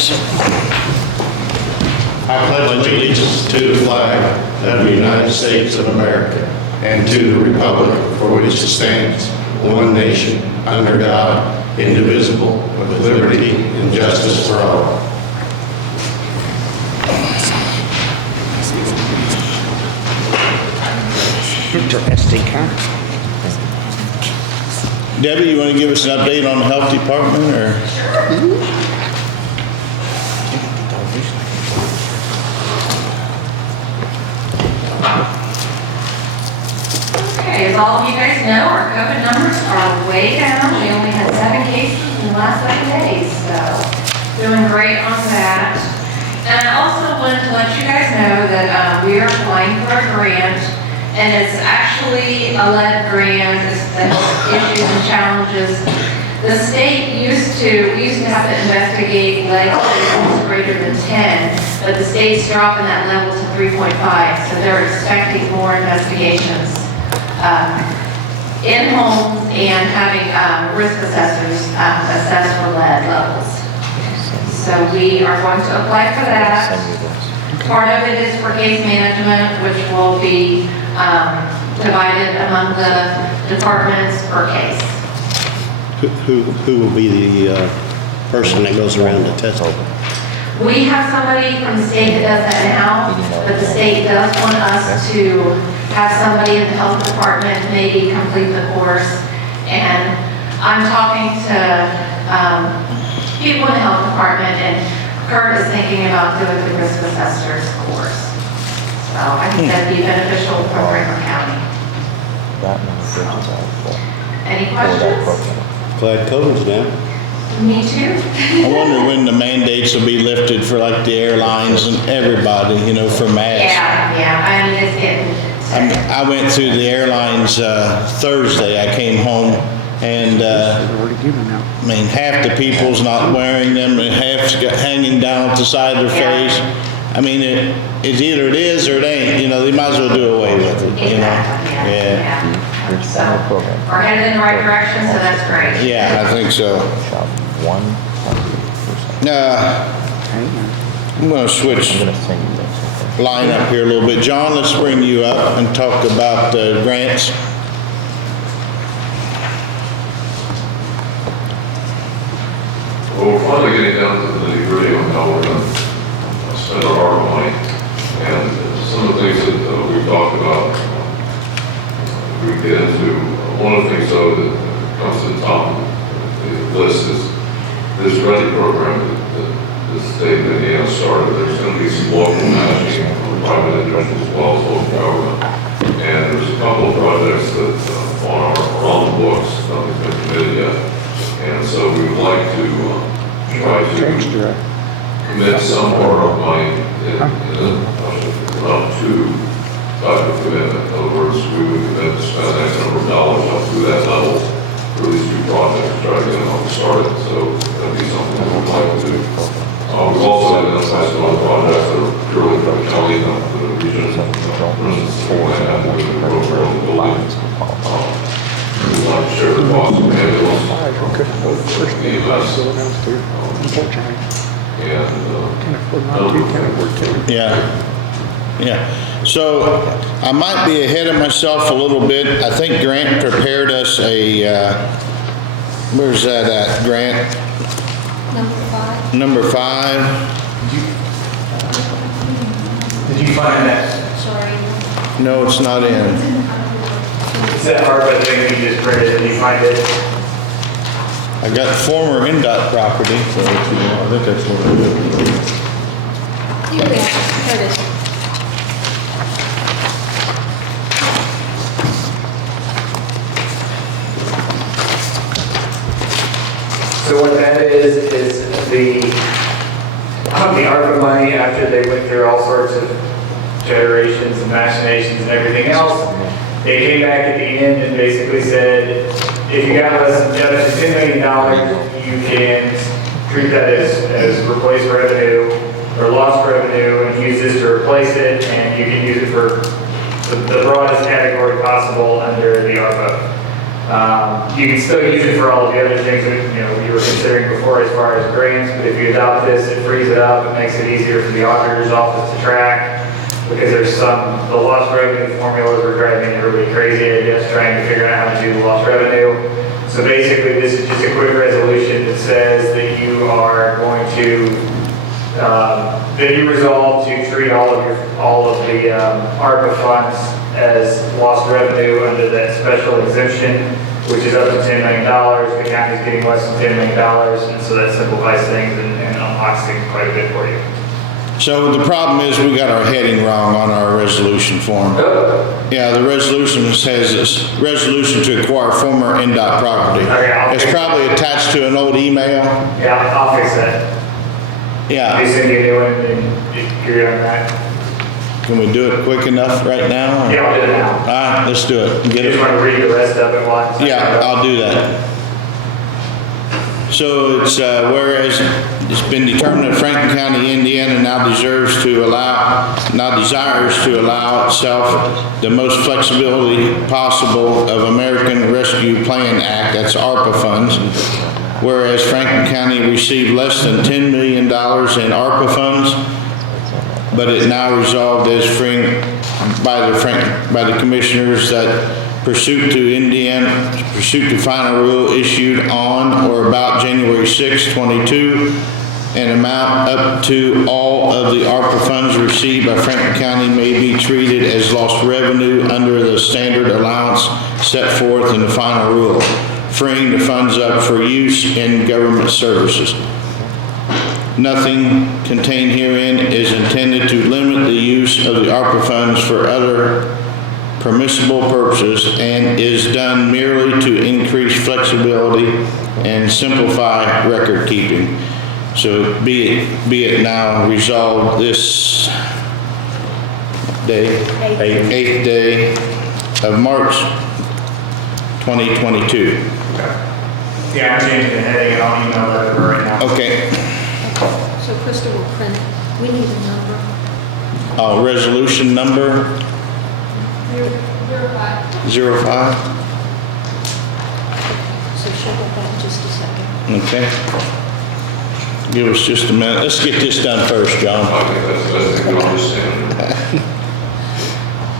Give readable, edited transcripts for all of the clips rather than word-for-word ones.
please. I pledge allegiance to the flag of the United States of America and to the republic for which it stands, one nation, under God, indivisible, with liberty and justice for all. Interesting, huh? Debbie, you want to give us an update on the health department, or? Okay, as all of you guys know, our COVID numbers are way down. We only had 7 cases in the last 7 days, so doing great on that. And I also wanted to let you guys know that we are applying for a grant, and it's actually a lead grant. It's the issues and challenges. The state we used to have to investigate lead cases greater than 10, but the state's dropping that level to 3.5, so they're expecting more investigations in homes and having risk assessors assess for lead levels. So we are going to apply for that. Part of it is for case management, which will be divided among the departments per case. Who will be the person that goes around to test? We have somebody from the state that does that now, but the state does want us to have somebody in the health department maybe complete the course. And I'm talking to people in the health department, and Kurt is thinking about doing the risk assessor's course. So I think that'd be beneficial for Franklin County. Any questions? Glad COVID's down. Me too. I wonder when the mandates will be lifted for like the airlines and everybody, you know, for masks. Yeah, I mean, it's getting. I went through the airlines Thursday. I came home, and I mean, half the people's not wearing them, and half's got hanging down at the side of their face. I mean, it's either it is or it ain't. You know, they might as well do away with it. You know. Yeah. So we're headed in the right direction, so that's great. Yeah, I think so. 100%. I'm going to switch line up here a little bit. John, let's bring you up and talk about grants. Well, we're finally getting down to the nitty-gritty on how we're going to spend our ARPA money. And some of the things that we've talked about, we get into. One of the things, though, that comes to the top of the list is this READY program that the state of Indiana started. There's going to be some local matching from private interests as well as local government. And there's a couple of projects that are on the books, nothing's been committed yet. And so we would like to try to commit some part of money in up to type of commitment. In other words, we would commit to spend X number of dollars up to that level for these 2 projects, try to get them started. So that'd be something that we'd like to do. We've also identified some other projects that are purely for the county, not for the region. For instance, we might have to do the program of the building. We'd like to share the cost of the ambulance, the EMS, and Yeah. So I might be ahead of myself a little bit. I think Grant prepared us a, where's that at, Grant? Number 5. Did you find that? Sorry. No, it's not in. It's that ARPA thing we just printed. Did you find it? I got former NDOT property, so I think that's what it is. Here we are. Here it is. So what that is the ARPA money, after they went through all sorts of generations and machinations and everything else, they came back at the end and basically said, if you got less than $10 million, you can treat that as replaced revenue or lost revenue and use this to replace it, and you can use it for the broadest category possible under the ARPA You can still use it for all of the other things that, you know, you were considering before as far as grants, but if you adopt this, it frees it up, it makes it easier for the auditor's office to track, because there's the lost revenue formulas are driving everybody crazy, I guess, trying to figure out how to do the lost revenue. So basically, this is just a quick resolution that says that you are going to, that you resolve to treat all of the ARPA funds as lost revenue under that special exemption, which is up to $10 million. The county's getting less than $10 million, and so that simplifies things and unlocks things quite a bit for you. So the problem is we got our heading wrong on our resolution form. Yeah, the resolution says this, resolution to acquire former NDOT property. Okay, It's probably attached to an old email. Yeah, I'll fix that. Yeah, They send you a new one and you're good on that. can we do it quick enough right now? Yeah, I'll do it now. All right, let's do it. You Get just it. want to read the rest of it once. Yeah, I'll do that. So it's, whereas it's been determined that Franklin County, Indiana now desires to allow itself the most flexibility possible of American Rescue Plan Act, that's ARPA funds. Whereas Franklin County received less than $10 million in ARPA funds, but it now resolved as freeing by the commissioners that pursuant to final rule issued on or about January 6, 22, an amount up to all of the ARPA funds received by Franklin County may be treated as lost revenue under the standard allowance set forth in the final rule, freeing the funds up for use in government services. Nothing contained herein is intended to limit the use of the ARPA funds for other permissible purposes and is done merely to increase flexibility and simplify record keeping. So be it now resolved this day, 8th day of March 2022. Yeah, I'm changing the heading and I'll email that over right now. Okay. So Krista will print it. We need a number. Resolution number 05. So she'll get that in just a second. Okay. Give us just a minute. Let's get this done first, John. I think that's the best thing to understand.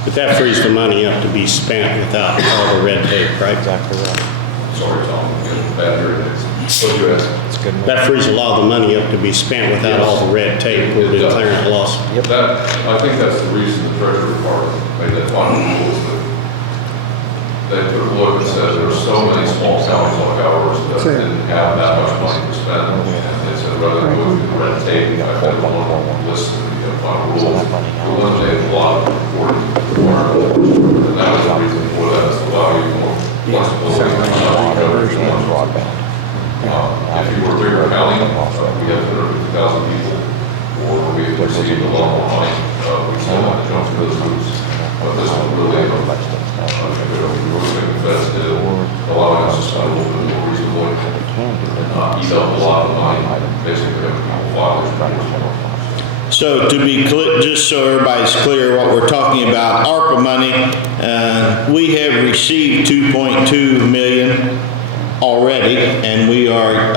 But that frees the money up to be spent without all the red tape, right? Exactly right. Sorry, Tom, I'm getting bad here. What you asked? That frees a lot of the money up to be spent without all the red tape for declaring loss. That, I think that's the reason the Treasury Department made that final rule, is that they took a look and said there are so many small counties like ours that didn't have that much money to spend. And they said rather than go through the red tape, I had one on the list of the final rule, eliminated a lot of reporting requirements. And that was the reason for that, is to allow you more flexibility in how you cover your broadband. If you were a bigger county, we have 250,000 people, or we received a lot more money, we still have to jump through those hoops. But this one really, we were thinking best did, allowing us to spend a little bit more reasonably, and not eat up a lot of money, basically having people file their reports. So to be clear, just so everybody's clear what we're talking about, ARPA money, we have received 2.2 million already, and we are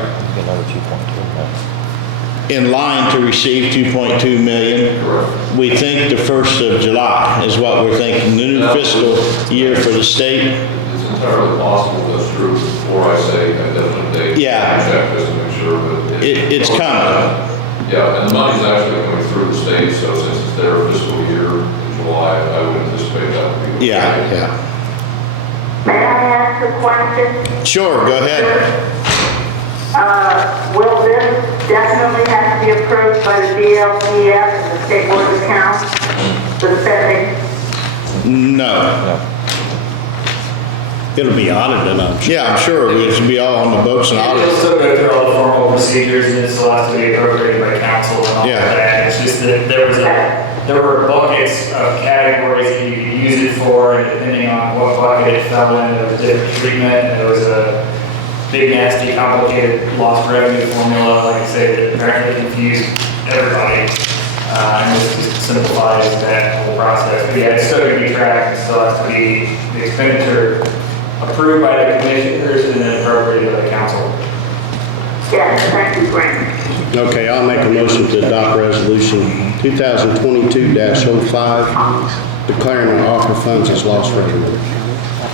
in line to receive 2.2 million. We think the 1st of July is what we're thinking, the new fiscal year for the state. It's entirely possible that's true, before I say a definite date. Yeah. Check just to make sure, but. It's coming. Yeah, and the money's actually coming through the state, so since it's their fiscal year in July, I would anticipate that would be. Yeah. May I ask a question? Sure, go ahead. Will this definitely have to be approved by the DLCF and the State Board of Accounts for the spending? No. It'll be audited, I'm sure. Yeah, I'm sure it should be all on the books and It'll audits. still go through all the formal procedures and it still has to be appropriated by council and all Yeah. of that. It's just that there were buckets of categories that you could use it for, and depending on what bucket it fell in, there was different treatment, and there was a big, nasty, complicated lost revenue formula, like I said, that apparently confused everybody. And this just simplifies that whole process. But yeah, it's still going to be tracked, it still has to be, the expenditure approved by the commissioners and then appropriated by the council. Yes, thank you, Brent. Okay, I'll make a motion to adopt resolution 2022-05, declaring the ARPA funds as lost revenue.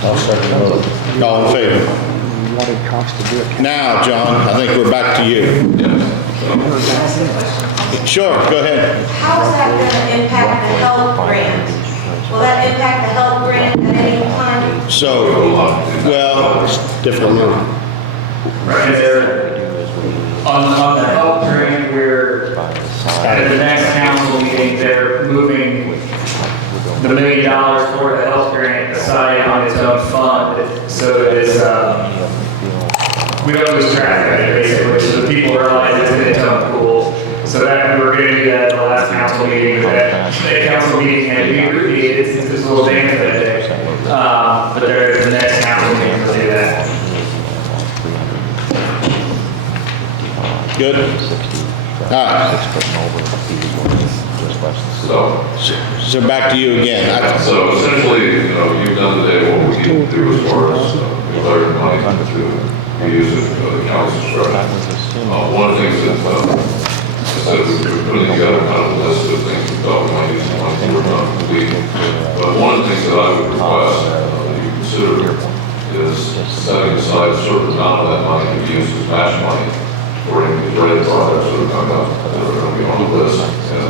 I'll second the motion. All in favor? Now, John, I think we're back to you. Sure, go ahead. How is that going to impact the health grant? Will that impact the health grant at any time? So, well, Different money. Right, on the health grant, we're, at the next council meeting, they're moving the $1 million for the health grant aside on its own fund. So it is, we don't lose track of it, basically, so the people realize it's in its own pool. So that, we were gonna do that at the last council meeting, but that council meeting had to be repeated since this little damage that day. But there's the next council meeting to do that. good? All right, so back to you again. So essentially, you've done today what we need to do as far as declaring money to be used at the council's discretion. One of the things that, I said, we're putting together kind of a list of things we thought we might use the money for, not completing. But one of the things that I would request that you consider is setting aside a certain amount of that money to be used as match money for any related projects that are coming up, that are going to be on the list. And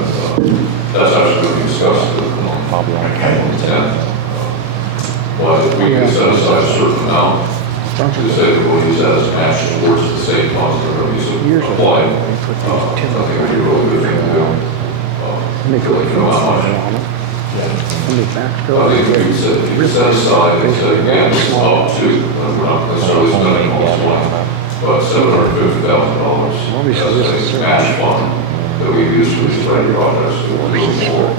that's actually going to be discussed on the 10th. But if we can set aside a certain amount to say that we'll use that as a match towards the same funds that are going to be applied, I think it would be a really good thing to do. Really, how much. I think if you set aside, and say, again, it's up to, we're not necessarily spending all this money, but $750,000 as a match fund that we use for these ready projects to move forward.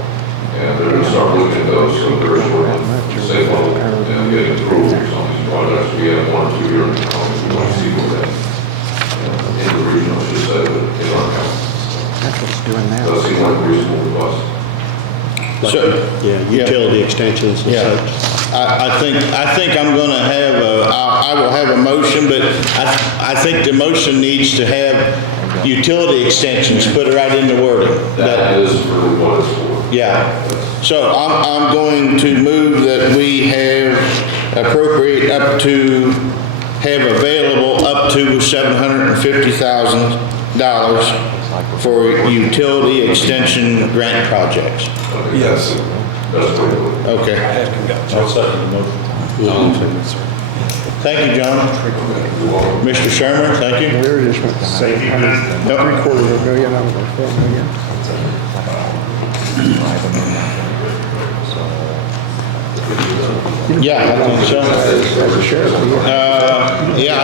And they're going to start looking at those, so they're sort of state level and getting approved for some of these projects. We have 1 or 2 years in county, we want to see what that, in the region, I should say, that in our county. That's what it's doing now. Does seem like a reasonable request. Like, So, utility extensions and yeah, such. I think I'm gonna have I will have a motion, but I think the motion needs to have utility extensions put right in the wording. That is really what it's for. Yeah, so I'm going to move that we have appropriate have available up to $750,000 for utility extension grant projects. Yes. That's pretty good. Okay. I'll second the motion. Thank you, John. Mr. Sherman, thank you. Where is this? Safety. $750,000 out of the $4 million. Yeah, I think so. Yeah, I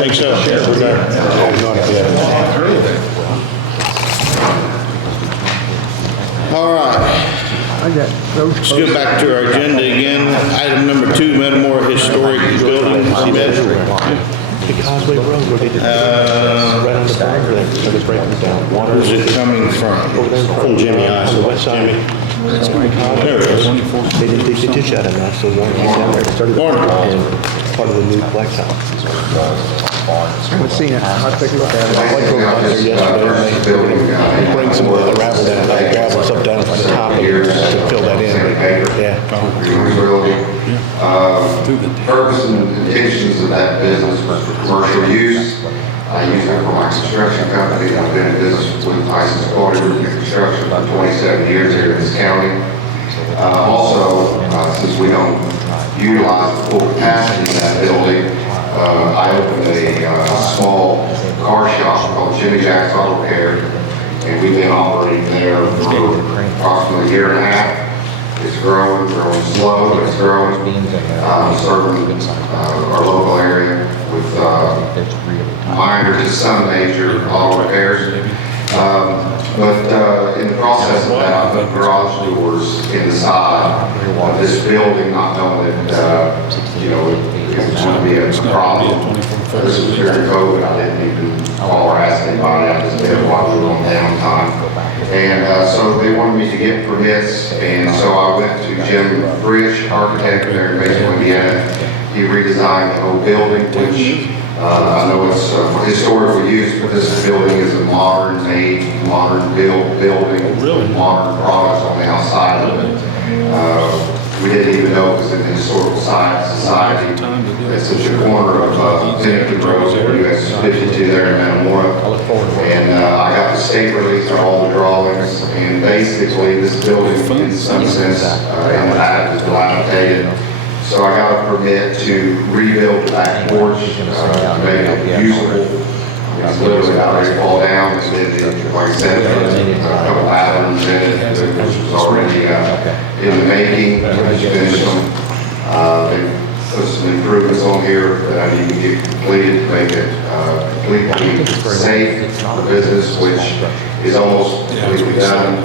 think so. All right. Let's go back to our agenda again. Item number 2, Metamora Historic Building. See that? The Causeway Road, where they did right on the back there, so it's right on the down water. Where's it coming from? From Jimmy I. On the west side. There it is. They didn't dig the ditch out enough, so one came down there and started. Warner. And part of the new flex house. Let's see, I'll take a look at it. I like going out there yesterday, they bring some of the gravel down, like gravel stuff down from the top to fill that in. Yeah. Purpose and intentions of that business was for commercial use. I use it for my construction company. I've been in business with licensed auditor in construction for 27 years here in this county. Also, since we don't utilize the full capacity in that building, I opened a small car shop called Jimmy Jack's Auto Care, and we've been operating there for approximately a year and a half. It's growing slow, but it's growing. Serving our local area with minor to some major auto repairs. But in the process of that, I put garage doors in the side of this building, not knowing that, it was going to be a problem. This was during COVID. I didn't even call or ask anybody. I just did it while we were on downtime. And so they wanted me me to get permits, and so I went to Jim Frisch, architect there in Mason, Indiana. He redesigned the whole building, which I know it's for historical use, but this building is a modern-made, modern-built building, with modern products on the outside of it. We didn't even know it was in the Historical Science Society. It's at the corner of Pennington Road and US 52 there in Metamora. And I got the state release of all the drawings, and basically this building, in some sense, in the back is dilapidated. So I got a permit to rebuild the back porch, to make it usable. It's literally about ready to fall down. It's been, like I said, a couple bathrooms in it, which was already in the making. Just finished them. They put some improvements on here that I need to get completed to make it completely safe for business, which is almost completely done.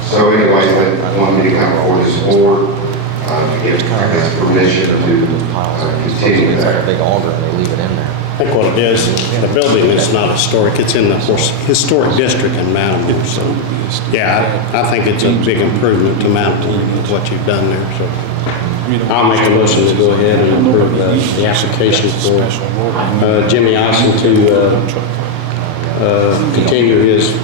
So anyway, they wanted me to come before this board to give this permission to continue that. Big auger, they leave it in there. I think what it is, the building is not historic, it's in the historic district in Mountain, so, yeah, I think it's a big improvement to Mountain, what you've done there, so. I'll make a motion to go ahead and approve the application for Jimmy Austin to continue his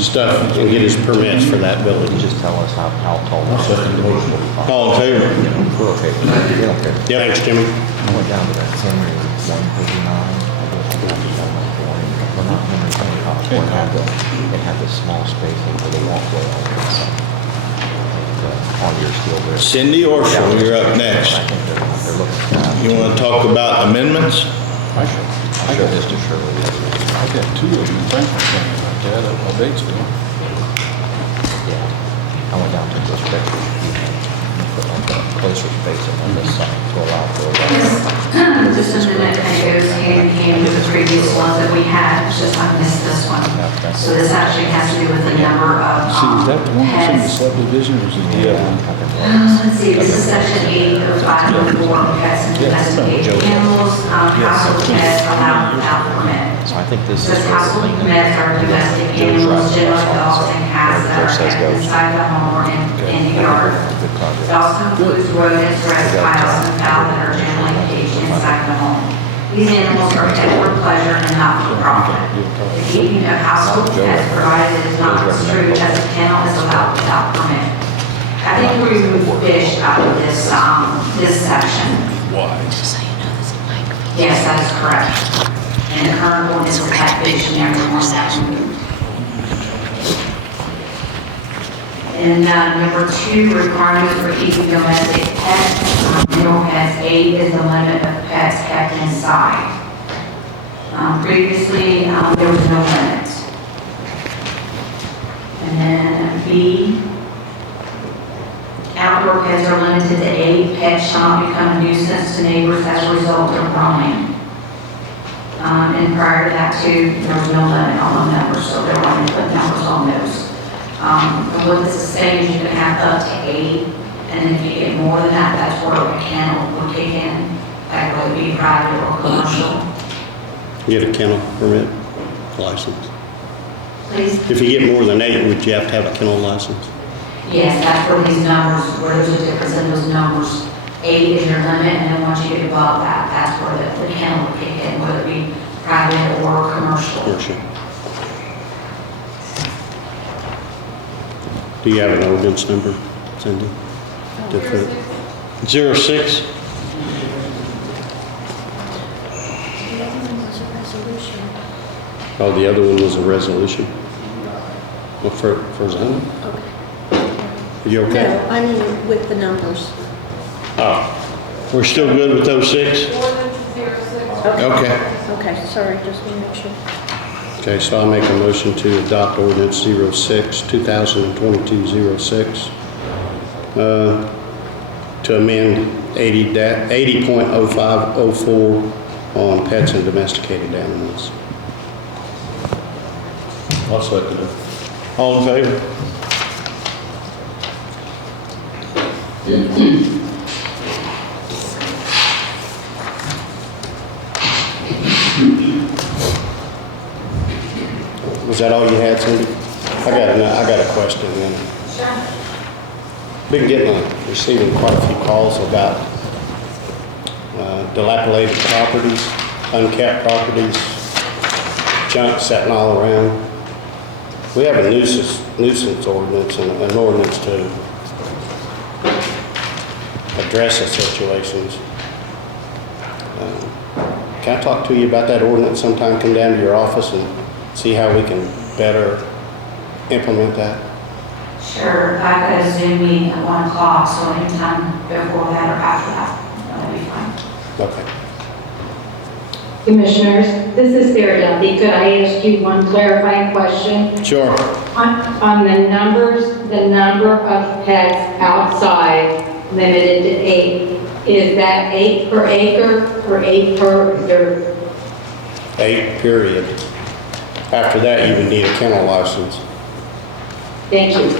stuff and get his permits for that building. Just tell us how tall the All in favor? We're okay with that. We don't care. Yeah, thanks, Jimmy. I went down to that Henry 139. Well, not Henry 25. It had the small space over the walkway on the side. All year still there. Cindy Orshel, you're up next. I think they're looking. You want to talk about amendments? I showed this to Shirley. I got two of them in Franklin County like that at Batesville. Yeah. I went down to the spectrum. Put like a closer spacing on this side to allow for This amendment kind of goes hand in hand with the previous ones that we had, it's just I missed this one. So this actually has to do with the number of See, is that the one that's in the pets. subdivision or is it the other one? Let's see, this is section 80504, pets and domesticated animals, household pets allowed without permit. So I think this Says is. household pets are domestic animals, generally dogs and cats that are kept inside the home or in the yard. It also includes rodents, reptiles, and fowl that are generally caged inside the home. These animals are kept for pleasure and not for profit. The keeping of household pets provided it is not construed as a kennel is allowed without permit. I think we removed fish out of this, this section. Why? Yes, that is correct. And the current one is a catfish and everyone that's removed. And number 2, requirements for keeping domestic pets. Middle pets, 8 is the limit of pets kept inside. Previously, there was no limit. And then B, outdoor pets are limited to 8. Pets shall not become a nuisance to neighbors as a result of roaming. And prior to that too, there was no limit on the numbers, so they were only put numbers on those. And what this is saying is you can have up to 8, and then if you get more than that, that's where a kennel would kick in. That would be private or commercial. You get a kennel permit license. Please? If you get more than 8, would you have to have a kennel license? Yes, that's where these numbers, where there's a difference in those numbers. 8 is your limit, and then once you get above that, that's where the kennel would kick in, whether it be private or commercial. Commercial. Do you have an ordinance number, Cindy? Different. 06? Oh, the other one was a resolution? Well, for zoning? Are you okay? No, I mean with the numbers. Oh, We're still good with those 6? Okay. Okay, sorry, just want to make sure. okay, so I'll make a motion to adopt ordinance 06, 2022-06, to amend 80.0504 on pets and domesticated animals. I'll second it. All in favor? Was that all you had, Cindy? I got a question then. Been receiving quite a few calls about dilapidated properties, unkept properties, junk sitting all around. We have a nuisance ordinance and an ordinance to address the situations. Can I talk to you about that ordinance sometime? Come down to your office and see how we can better implement that? Sure, I've got a Zoom meeting at 1 o'clock, so anytime before that or after that, that'll be fine. Okay. Commissioners, this is Sarah Duffy. Could I ask you one clarifying question? Sure. On the numbers, the number of pets outside limited to 8, is that 8 per acre or 8 per reserve? 8, period. After that, you would need a kennel license. Thank you.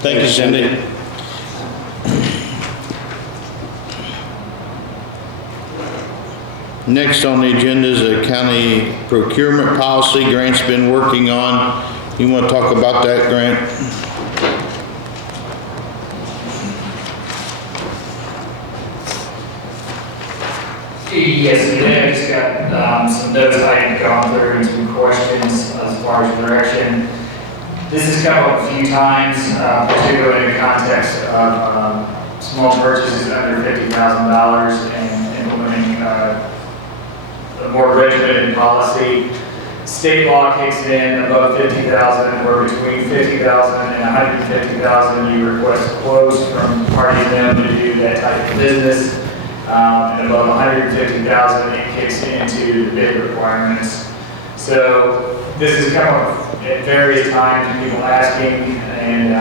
Thank you, Cindy. Next on the agenda is a county procurement policy Grant's been working on. You want to talk about that, Grant? Yes, today I just got some notes I had gone through and some questions as far as direction. This has come up a few times, particularly in the context of small purchases under $50,000 and implementing a more regimented policy. State law kicks in above $50,000 or between $50,000 and $150,000. You request quotes from parties known to do that type of business. And above $150,000, it kicks into the bid requirements. So this has come up at various times, people asking, and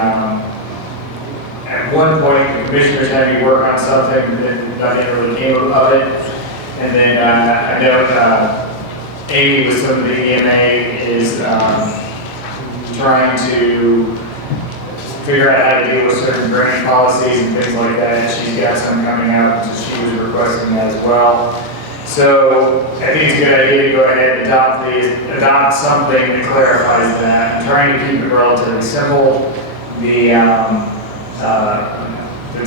at one point, the commissioners had me work on something, and nothing really came of it. And then I know Amy with some of the EMA is trying to figure out how to deal with certain grant policies and things like that. She's got some coming out, so she was requesting that as well. So I think it's a good idea to go ahead and adopt something that clarifies that. I'm trying to keep it relatively simple. The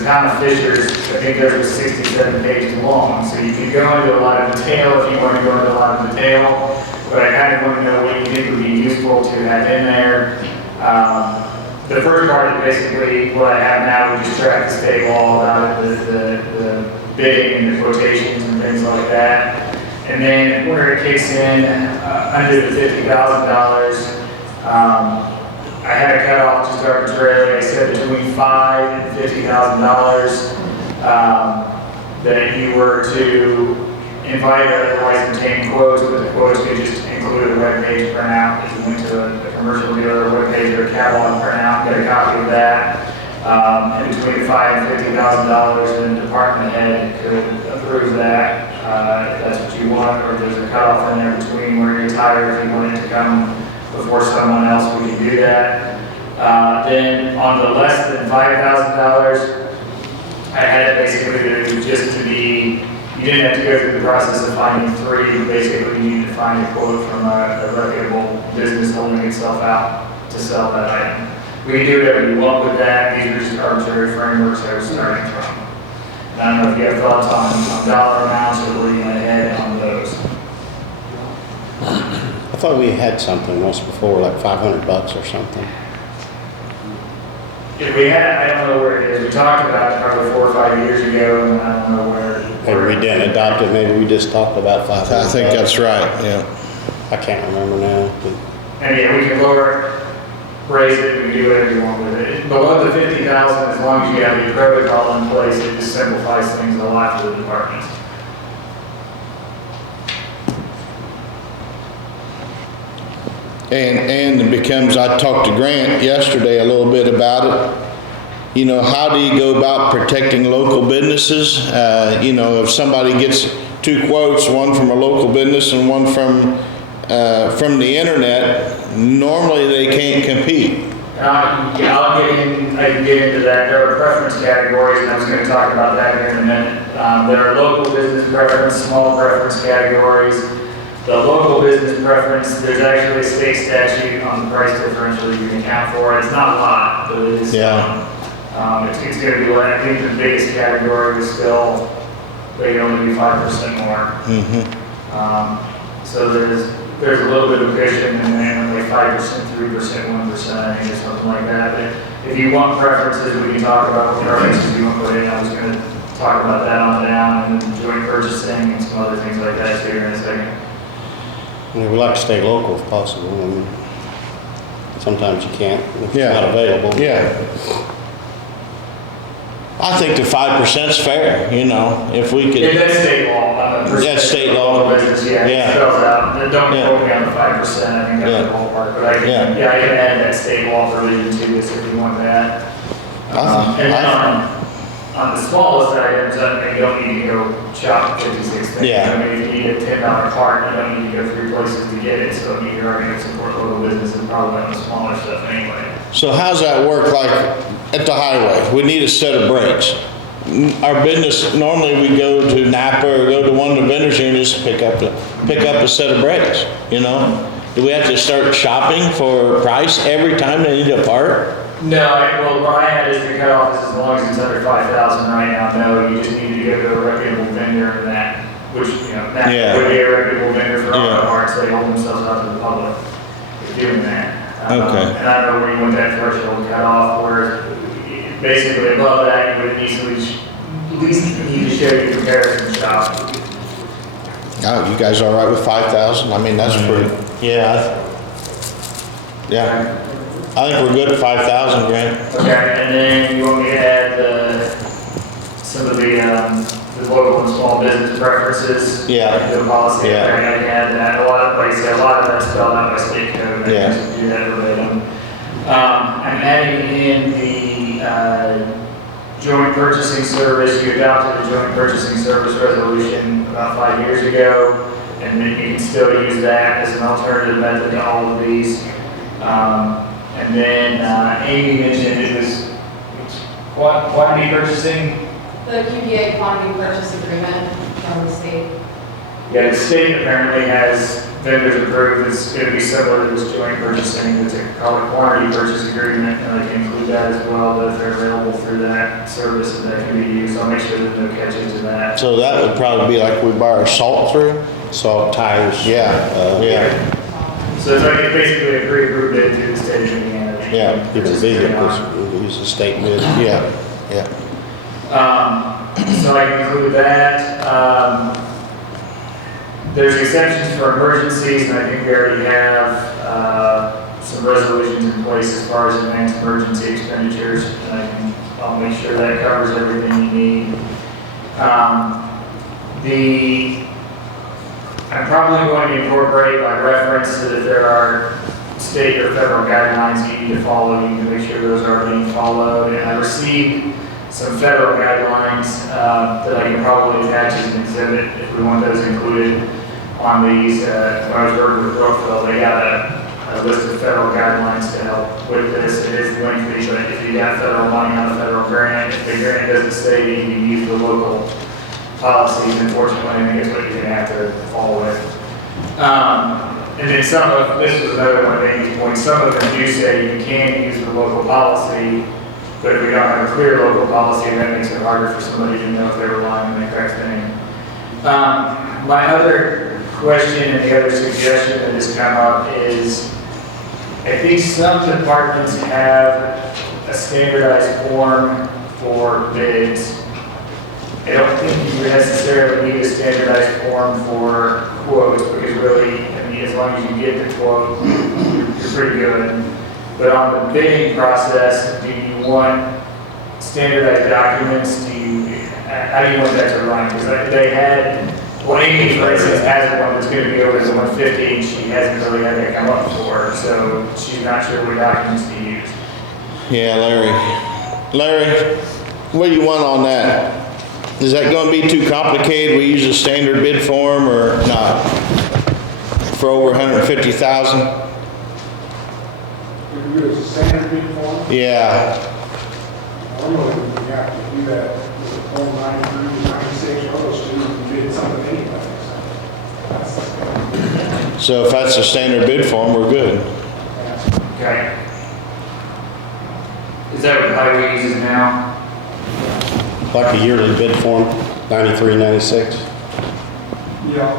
town of Fishers, I think theirs was 67 pages long, so you could go into a lot of detail if you want to go into a lot of detail, but I kind of want to know what you think would be useful to have in there. The first part is basically what I have now, we just track the state law about it, the bidding and the quotations and things like that. And then where it kicks in under the $50,000, I had a cutoff just arbitrarily. I said between $5,000 and $50,000 that you were to invite or otherwise obtain quotes, but the quotes could just include a web page printout. If you went to a commercial dealer web page or a catalog printout, get a copy of that. And between $5,000 and $50,000, then the department head could approve that if that's what you want, or if there's a cutoff in there between where you're tired, if you want it to come before someone else, we can do that. Then on the less than $5,000, I had it basically just to be, you didn't have to go through the process of finding 3, but basically you needed to find a quote from a reputable business holding itself out to sell that item. We can do whatever you want with that. These are just arbitrary frameworks I was starting from. And I don't know if you have thoughts on dollar amounts or where you went ahead on those. I thought we had something once before, like $500 or something. Yeah, we had, I don't know where it is. We talked about it probably 4 or 5 years ago, and I don't know where. Maybe we didn't adopt it, maybe we just talked about $500. I think that's right, yeah. I can't remember now. And yeah, we can lower it, raise it, we can do whatever you want with it. Below the $50,000, as long as you have your protocol in place, it just simplifies things a lot for the departments. And it becomes, I talked to Grant yesterday a little bit about it. You know, how do you go about protecting local businesses? You know, if somebody gets 2 quotes, one from a local business and one from the internet, normally they can't compete. Yeah, I can get into that. There are preference categories, and I was going to talk about that here in a minute. There are local business preference, small preference categories. The local business preference, there's actually a state statute on the price differential you can account for. It's not a lot, but it is. Yeah. It's going to be, I think the biggest category is still, they can only be 5% more. So there's a little bit of cushion and then like 5%, 3%, 1%, I think, or something like that. But if you want preferences, we can talk about what preferences you want to put in. I was going to talk about that on down, and then joint purchasing and some other things like that here in a second. We would like to stay local if possible. I mean, sometimes you can't if it's Yeah. not available. Yeah. I think the 5%'s fair, you know, if we Yeah, could, that's state law. That's state law. Business, yeah, Yeah. it spells out. Don't Yeah. quote me on the 5%, I think that's Yeah. the ballpark, but I can, Yeah. I can add that state law provision to this if you want that. And then on the smallest items, you don't need to go shop 56 things. Yeah. I mean, if you need a $10 cart, you don't need to go 3 places to get it, so if you're going to support local business and probably on the smaller stuff anyway. so how's that work like at the highway? We need a set of brakes. Our business, normally we go to Napa or go to one of the vendors here and just pick up a set of brakes, you know? Do we have to start shopping for price every time they need a part? No, well, what I had is the cutoff is as long as it's under 5,000 right now. No, you just need to go to a reputable vendor and that, which, you know, that Yeah. would be a reputable vendor for Yeah. auto parts. They hold themselves out to the public for doing that. Okay. And I don't know where you want that threshold cut off, where basically above that, you would easily, at least need to show your comparison shop. Oh, you guys all right with 5,000? I mean, that's pretty, yeah. Yeah. I think we're good at 5,000, Grant. Okay, and then you want me to add some of the local and small business preferences? Yeah. The policy, Yeah. I can add that. A lot of places, a lot of that's spelled out by state code. I Yeah. just do that verbatim. I'm adding in the joint purchasing service. You adopted a joint purchasing service resolution about 5 years ago, and then you can still use that as an alternative method to all of these. And then Amy mentioned it was quantity purchasing. The QBA quantity purchase agreement from the state. Yeah, the state apparently has vendors approved. It's going to be similar to this joint purchasing. It's called a quantity purchase agreement, and I can include that as well. But if they're available through that service, that can be used. I'll make sure there's no catches to that. So that would probably be like we buy our salt through? Salt, tires. Yeah, yeah, So it's like basically a pre-approved bid through the state of Indiana. yeah, Even vehicles, we use the state bid. yeah, yeah. So I can include that. There's exceptions for emergencies, and I think we already have some resolutions in place as far as advanced emergency expenditures, and I'll make sure that covers everything you need. I'm probably going to incorporate by reference that if there are state or federal guidelines you need to follow, you can make sure those are being followed. And I received some federal guidelines that I can probably attach as an exhibit if we want those included on these. When I was working with Brookville, they got a list of federal guidelines to help with this. It is lengthy, but if you got federal money on a federal grant, if the grant doesn't say you need to use the local policies, unfortunately, I think it's what you're going to have to follow with. And then some of, this was another one of Amy's points, some of them do say you can use the local policy, but if we don't have a clear local policy, that makes it harder for somebody to know if they're relying on the correct thing. My other question and the other suggestion that has come up is, I think some departments have a standardized form for bids. I don't think you necessarily need a standardized form for quotes, because really, I mean, as long as you get the quote, you're pretty good. But on the bidding process, do you want standardized documents? How do you want that to run? Because they had, well, Amy, for instance, has one that's going to be over the 150, and she hasn't really had that come up before, so she's not sure what documents to use. Yeah, Larry, what do you want on that? Is that going to be too complicated? We use a standard bid form or not? For over 150,000? You use a standard bid form? Yeah. I don't know if we have to do that with a Form 93, 96, So if that's the standard bid form, we're good. Okay. Is that what the highway uses now? Like a yearly bid form, 93, 96. Yeah.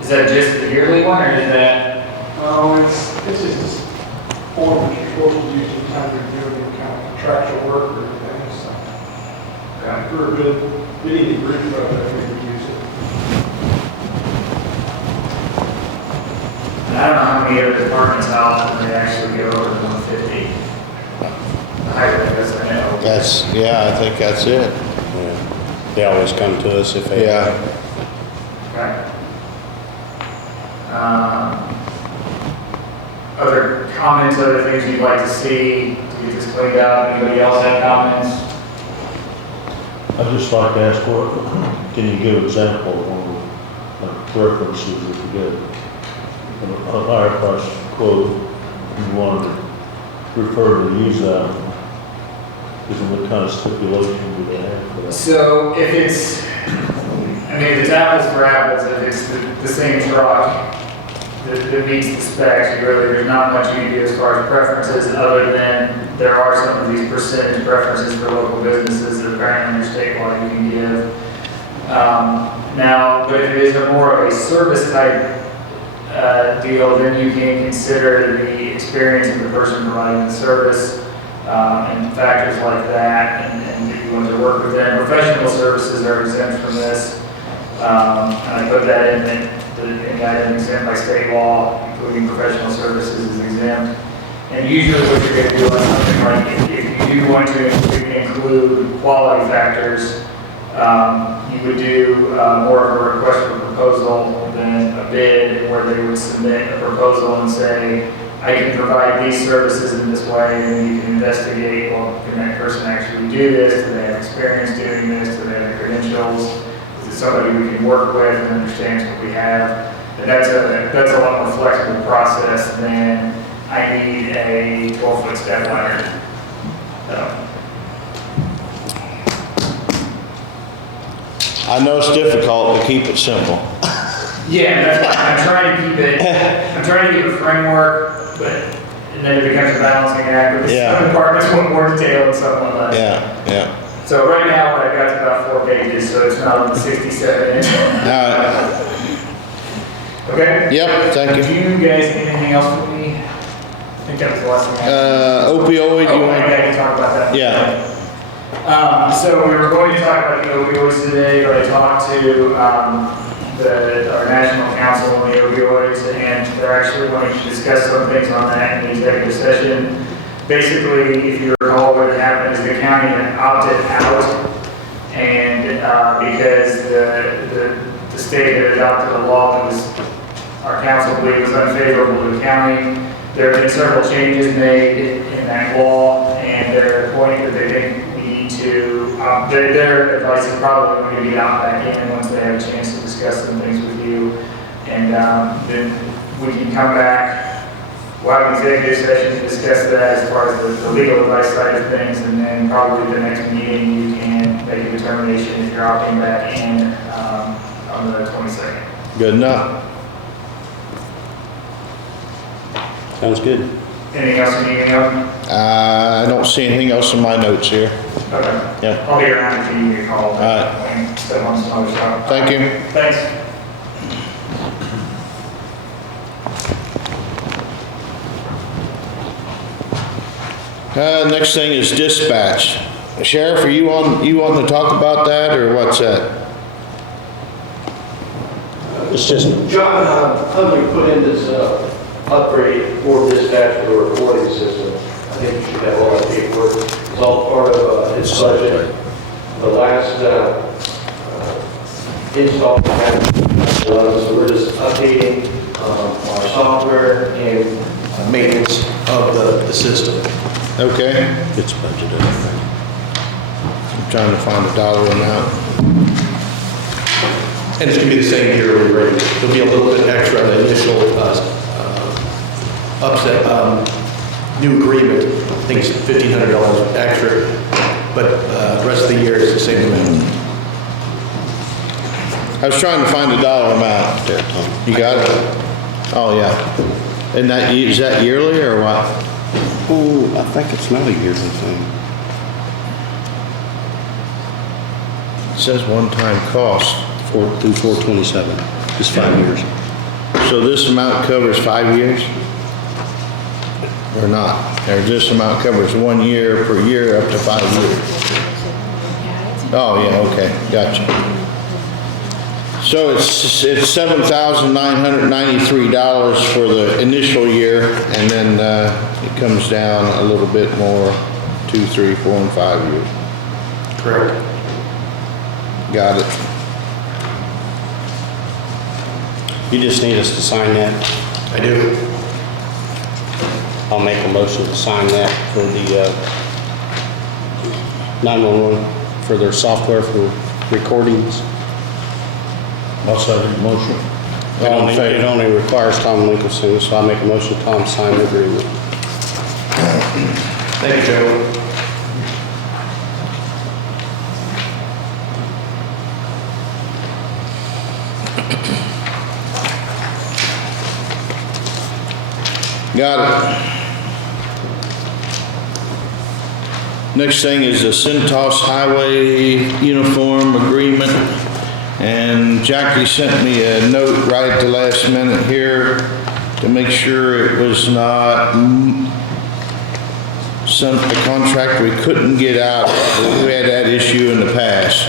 Is that just the yearly one, or is that? No, it's just this form that you're supposed to use anytime you're doing any kind of contractual work or anything, so. For a good bidding agreement, I think we use it. I don't know how many other departments out they actually go over the 150. The highway doesn't know. Yeah, I think that's it. Yeah. They always come to us if they. Yeah. Okay. Other comments, other things you'd like to see to get this cleaned up? Anybody else have comments? I'd just like to ask, can you give an example of one of the references if you get a higher price quote, you wanted to refer to use that, is what kind of stipulation do they have for that? So if it's, I mean, if it's apples for apples, if it's the same truck that meets the specs, there's not much you can do as far as preferences, other than there are some of these percentage preferences for local businesses that apparently under state law you can give. Now, but if it is more of a service type deal, then you can consider the experience of the person providing the service and factors like that, and if you want to work with them. Professional services are exempt from this. And I put that in any item exempt by state law, including professional services, is exempt. And usually what you're going to do on something like, if you do want to include quality factors, you would do more of a request for proposal than a bid, where they would submit a proposal and say, I can provide these services in this way, and then you can investigate, well, can that person actually do this? Do they have experience doing this? Do they have credentials? Is it somebody we can work with and understands what we have? And that's a lot more flexible process than I need a 12-foot step ladder. I know it's difficult to keep it simple. Yeah, that's why I'm trying to keep it, I'm trying to give a framework, but, and then it becomes a balancing act, but some departments want more detail and some want less. Yeah. So right now, what I've got is about 4 pages, so it's not on the 67 inch. Okay? Yep, thank you. Do you guys need anything else from me? I think that was the last thing I had. Opioid, you want? I can talk about that. Yeah. So we were going to talk about the opioids today, but I talked to our national council on the opioids, and they're actually wanting to discuss some things on that in the executive session. Basically, if you recall, what happened is the county had opted out, and because the state had adopted a law that was, our council believed was unfavorable to the county. There have been several changes made in that law, and they're pointing that they think we need to, their advice is probably going to be out back in once they have a chance to discuss some things with you. And then we can come back, we'll have an executive session to discuss that as far as the legal advice side of things, and then probably the next meeting you can make a determination if you're opting back in on the 22nd. Good enough. Sounds good. Anything else you need to know? I don't see anything else in my notes here. Okay. Yeah. I'll be around if you need a call. All right. Step on some other stuff. Thank you. Thanks. Next thing is dispatch. Sheriff, are you wanting to talk about that, or what's that? It's just, John, Huntley put in this upgrade for dispatch for the reporting system. I think you should have all that paperwork. It's all part of his budget. The last install we had, so we're just updating our software and maintenance of the system. Okay. it's budgeted, I think. I'm trying to find a dollar amount. And it's going to be the same yearly rate. There'll be a little bit extra on the initial upset, new agreement. I think it's $1,500 extra, but the rest of the year is the same amount. I was trying to find the dollar amount. There, Tom. You got it? Oh, yeah. And is that yearly or what? Oh, I think it's not a yearly thing. It says one-time cost. 4 through 4/27. It's 5 years. So this amount covers 5 years? Or not? Or this amount covers 1 year per year up to 5 years? Oh, yeah, okay, gotcha. So it's $7,993 for the initial year, and then it comes down a little bit more, 2, 3, 4, and 5 years. Correct. Got it. You just need us to sign that. I do. I'll make a motion to sign that for the 911, for their software for recordings. I'll second the motion. It only requires Tom Lincoln signature, so I make a motion Tom sign the agreement. Thank you, Joe. Got it. Next thing is the Centos Highway Uniform Agreement. And Jackie sent me a note right at the last minute here to make sure it was not a contract we couldn't get out. We had that issue in the past.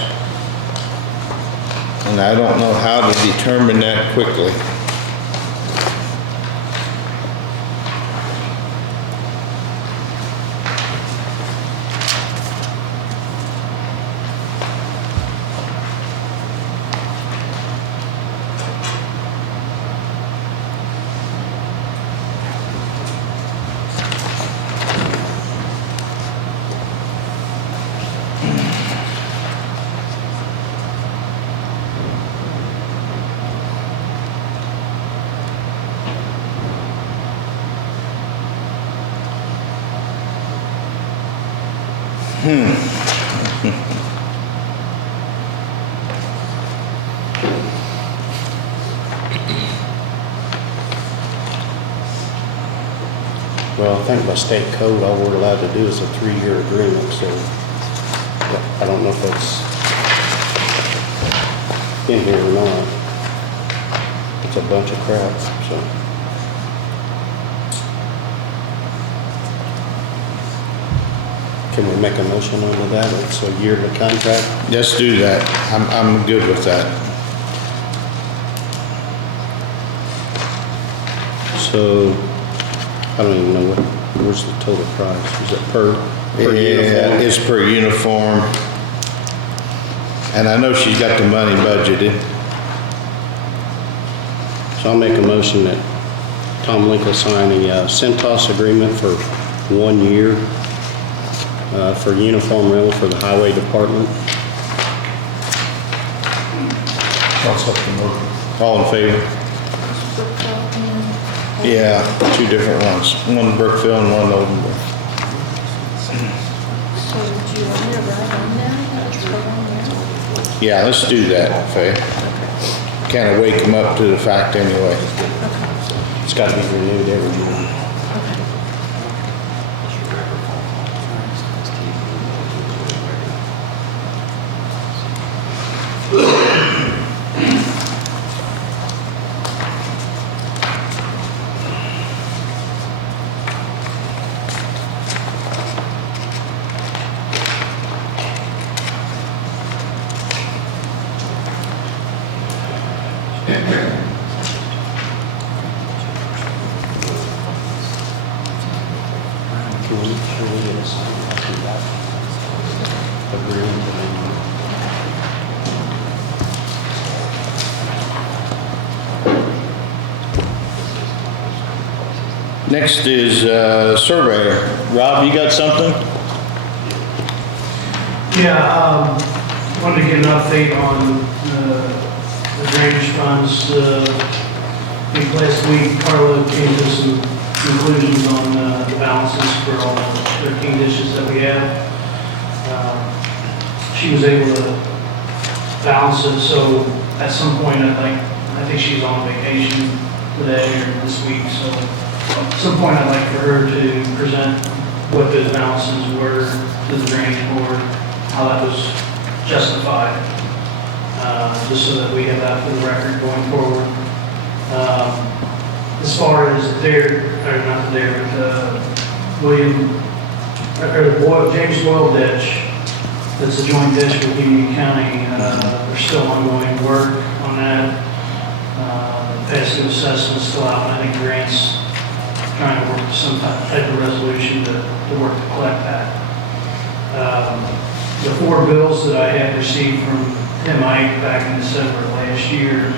And I don't know how to determine that quickly. Well, I think by state code, all we're allowed to do is a 3-year agreement, so I don't know if that's in here or not. It's a bunch of crap, so. Can we make a motion on that? It's a yearly contract? Let's do that. I'm good with that. So, I don't even know where's the total price? Is it per uniform? Yeah, it's per uniform. And I know she's got the money budgeted. So I'll make a motion that Tom Lincoln sign a Centos agreement for 1 year for uniform rental for the highway department. I'll second the motion. All in favor? Yeah, 2 different ones. One Brookville and one Oldenburg. So do you want me to write on that? That's what on there? Yeah, let's do that, Faye. Kind of wake them up to the fact anyway. It's got to be renewed every year. Can we make sure we get a sign copy of that agreement? Next is surveyor. Rob, you got something? Yeah, wanted to get an update on the drainage funds. I think last week Carla came to some conclusions on the balances for all the 13 dishes that we have. She was able to balance it, so at some point, I think she's on vacation today or this week, so at some point I'd like for her to present what those balances were to the drainage board, how that was justified, just so that we have that for the record going forward. As far as James Boyle ditch, that's a joint ditch with Union County, there's still ongoing work on that. Passing assessments still out, and I think grants trying to work to some type of resolution to work to collect that. The 4 bills that I had received from Tim Ike back in December of last year,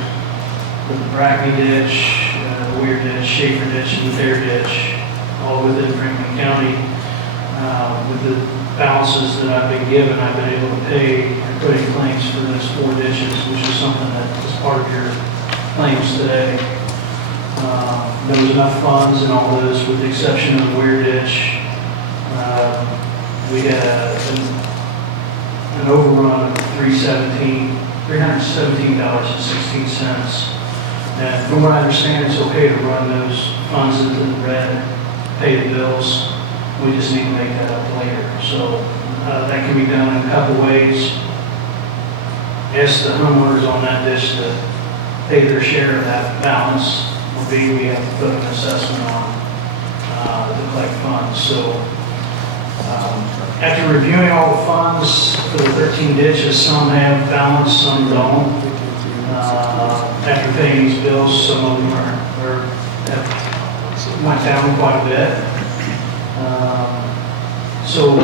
the Brackney ditch, the Weir ditch, Schaefer ditch, and the Bear ditch, all within Franklin County. With the balances that I've been given, I've been able to pay and put in claims for those 4 ditches, which is something that is part of your claims today. There was enough funds in all those, with the exception of the Weir ditch. We had an overrun of $317.16. And from what I understand, it's okay to run those funds into the red, pay the bills. We just need to make that up later. So that can be done in a couple ways. Ask the homeowners on that ditch to pay their share of that balance, or B, we have to put an assessment on to collect funds. So after reviewing all the funds for the 13 ditches, some have balance, some don't. After paying these bills, some of them have went down quite a bit. So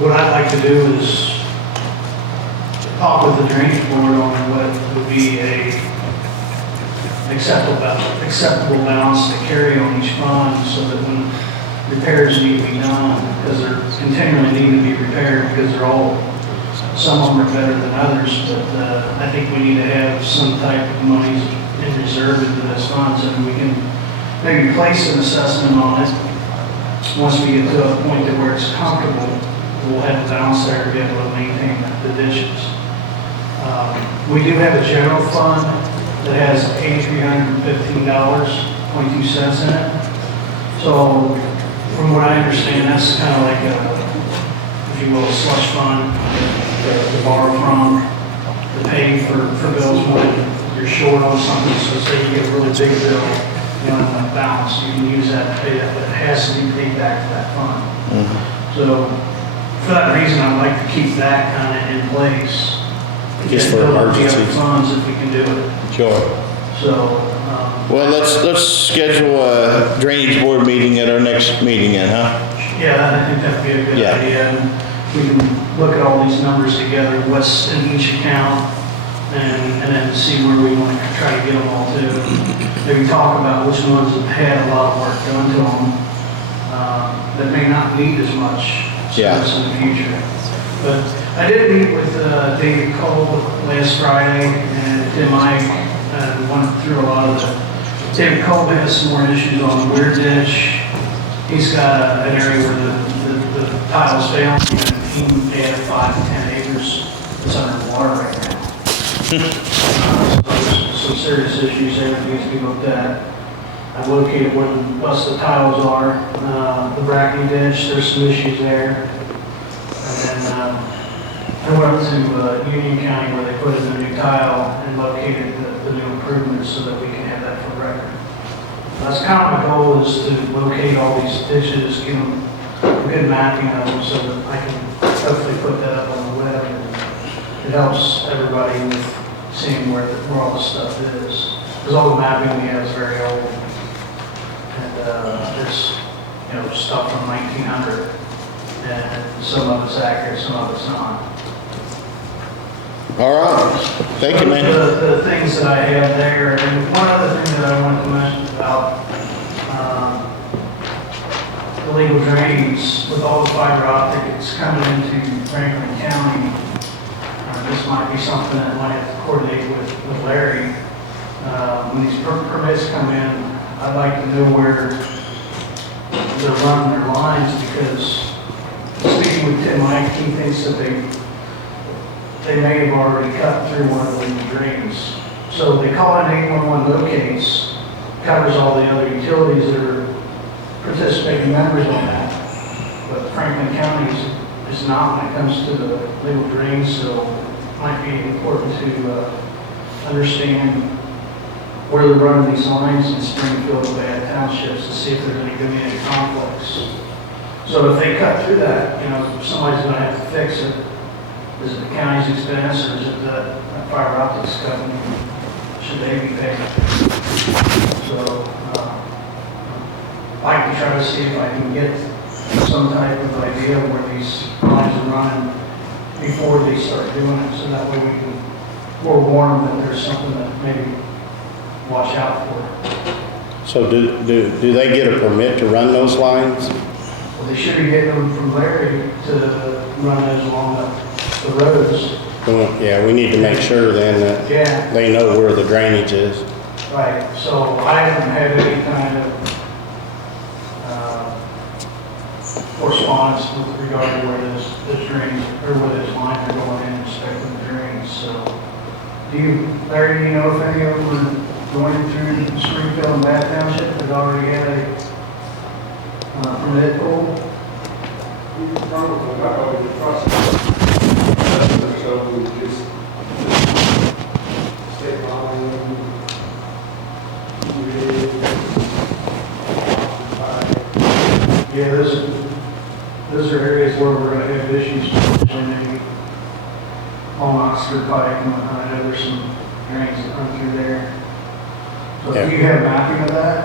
what I'd like to do is talk with the drainage board on what would be a acceptable balance to carry on each fund, so that when repairs need to be done, because they're continually need to be repaired, because they're all, some of them are better than others, but I think we need to have some type of monies in reserve into those funds, and we can maybe place an assessment on it. Once we get to a point that where it's comfortable, we'll have a balance there to be able to maintain the ditches. We do have a general fund that has $8,315.22 in it. So from what I understand, that's kind of like a, if you will, a slush fund to borrow from, to pay for bills when you're short on something. So say you get a really big bill, you don't have enough balance, you can use that to pay that, but it has to be paid back to that fund. So for that reason, I'd like to keep that kind of in place. Just for emergencies. Funds if we can do it. Sure. So, well, let's schedule a drainage board meeting at our next meeting then, huh? yeah, I think that'd be a good idea. And we can look at all these numbers together, what's in each account, and then see where we want to try to get them all to. Maybe talk about which ones have had a lot of work done to them that may not need as much service in the future. But I did meet with David Cole last Friday and Tim Ike, and went through a lot of the. David Cole has some more issues on the Weir ditch. He's got an area where the tile's failing, and he had 5 to 10 acres that's underwater right now. So some serious issues there that needs to be looked at. I've located where the busted tiles are. The Brackney ditch, there's some issues there. And then I went up to Union County where they put in a new tile and located the new improvements so that we can have that for record. That's kind of my goal, is to locate all these ditches, get them a good mapping of them so that I can hopefully put that up on the web. And it helps everybody with seeing where all the stuff is. Because all the mapping we have is very old. And it's, stuff from 1900. And some of it's accurate, some of it's not. All right. Thank you, man. The things that I have there, and one other thing that I wanted to mention about illegal drains, with all the fiber optic that's coming into Franklin County, this might be something that might have to coordinate with Larry. When these permits come in, I'd like to know where they're running their lines, because speaking with Tim Ike, he thinks that they they may have already cut through one of the drains. So they call in 811 locates, covers all the other utilities that are participating members on that. But Franklin County is not when it comes to the legal drains, so it might be important to understand where they're running these lines in Springfield and Bath Townships to see if there's going to be any conflicts. So if they cut through that, somebody's going to have to fix it. Is it the county's expense or is it the fiber optics company? Should they be paid? So I can try to see if I can get some type of idea of where these lines are running before they start doing it, so that way we can forewarn them that there's something that maybe watch out for. So do they get a permit to run those lines? Well, they should be getting them from Larry to run those along the roads. Well, yeah, we need to make sure then Yeah. that they know where the drainage is. Right, so I haven't had any kind of correspondence with regard to where this drains, or where this lines are going in respect to the drains, so. Larry, do you know if any of them were going through Springfield and Bath Township that already had a permit pull? Probably not already the process. So we just stay behind them. Yeah, those are areas where we're gonna have issues, maybe on Oxford Pike and whatnot. I know there's some drains that run through there. So do you have mapping of that?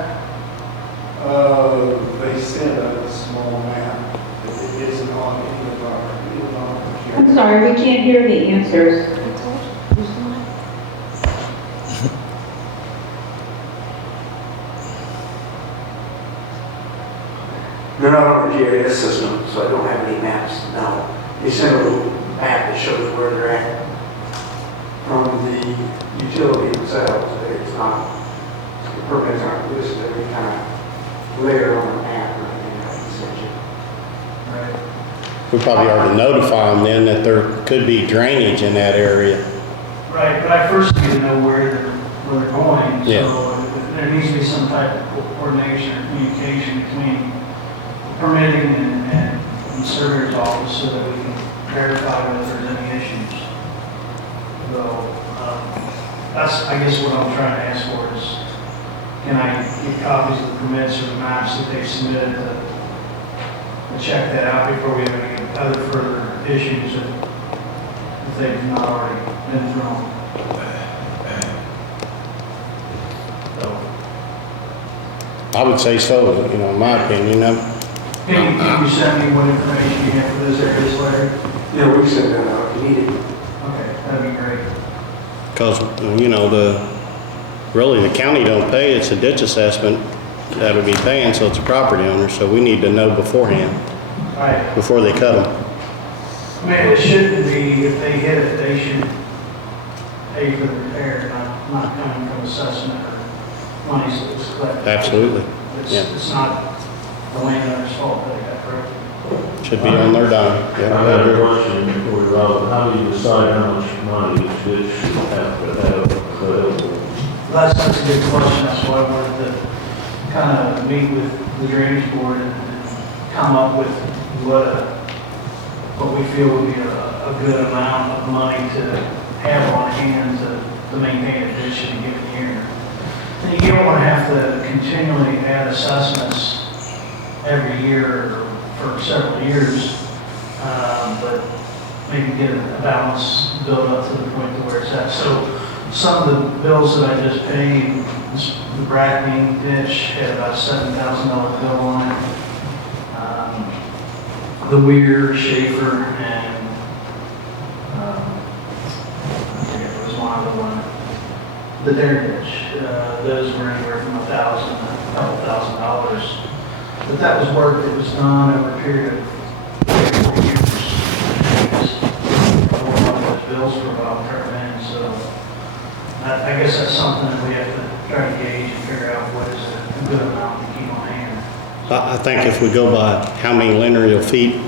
They sent a small map. It isn't on any of our, I'm sorry, we can't hear the answers. They're not on the GIS system, so I don't have any maps now. They sent a little map that shows where they're at from the utility themselves. It's not, the permits aren't listed every kind of layer on the map or anything I can send you. Right. We probably ought to notify them then that there could be drainage in that area. Right, but I first need to know where they're going. Yeah. So there needs to be some type of coordination or communication between permitting and the surveyor's office so that we can verify whether there's any issues. So that's, I guess, what I'm trying to ask for is, can I get copies of the permits or the maps that they've submitted to check that out before we have any other further issues if they've not already been thrown. I would say so, in my opinion. Can you send me what information you have for those areas, Larry? Yeah, we can send that out if you need it. Okay, that'd be great. Because, really the county don't pay, it's a ditch assessment that would be paying, so it's a property owner, so we need to know beforehand, Right. before they cut them. I mean, it shouldn't be, if they hit it, they should pay for the repair, not coming from assessment or money that's collected. Absolutely. It's not the landowner's fault that it got broken. Should be on their dime. I have a question for you, Robin. How do you decide how much money each ditch should have to have available? That's a good question, that's why I wanted to kind of meet with the drainage board and come up with what we feel would be a good amount of money to have on hand to maintain a ditch in a given year. And you don't want to have to continually add assessments every year or for several years, but maybe get a balance built up to the point to where it's at. So some of the bills that I just paid, the Brackney ditch had about a $7,000 bill on it. The Weir, Schaefer, and I forget, there was one other one. The Dare ditch, those were anywhere from $1,000 to a couple $1,000. But that was work that was done over a period of 4 years. I want those bills for a while to turn in, so I guess that's something that we have to try to gauge and figure out what is a good amount to keep on hand. I think if we go by how many linear feet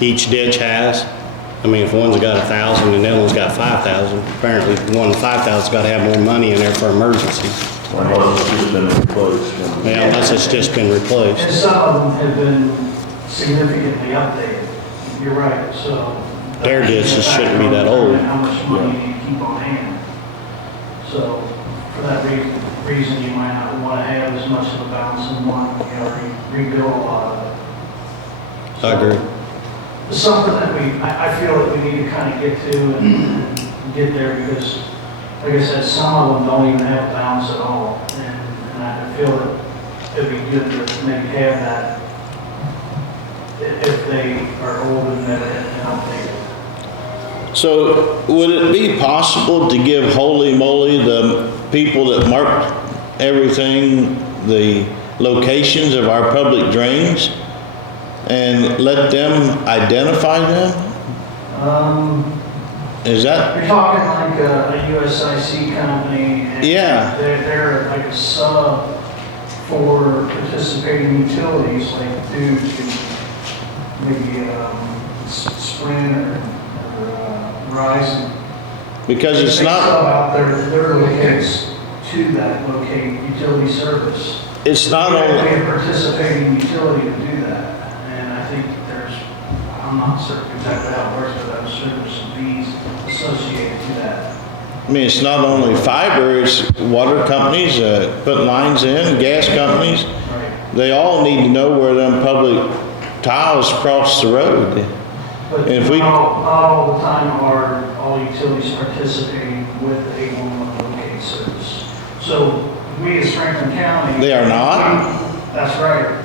each ditch has, I mean, if one's got 1,000 and the other one's got 5,000, apparently the one with 5,000's got to have more money in there for emergencies. Unless it's just been replaced. Yeah, unless it's just been replaced. And some of them have been significantly updated. You're right, so. Their discs shouldn't be that old. How much money you need to keep on hand. So for that reason, you might not want to have as much of a balance in one, you know, rebuild a lot of it. I agree. It's something that I feel that we need to kind of get to and get there because, like I said, some of them don't even have a balance at all. And I feel that it'd be good to maybe have that if they are old and never had been updated. So would it be possible to give holy moly the people that mark everything, the locations of our public drains, and let them identify them? Is that? You're talking like a USIC company. And yeah. They're like a sub for participating utilities like Duke and maybe Sprint or Verizon. Because it's they not. Sub out their locates to that utility service. It's not you only. Have to be a participating utility to do that. And I think I'm not certain exactly how it works, but there's service fees associated to that. I mean, it's not only fiber, it's water companies put lines in, gas companies. Right. They all need to know where them public tiles cross the road. But and if we not all the time are all utilities participating with the 811 locate service. So we as Franklin County. They are not? That's right.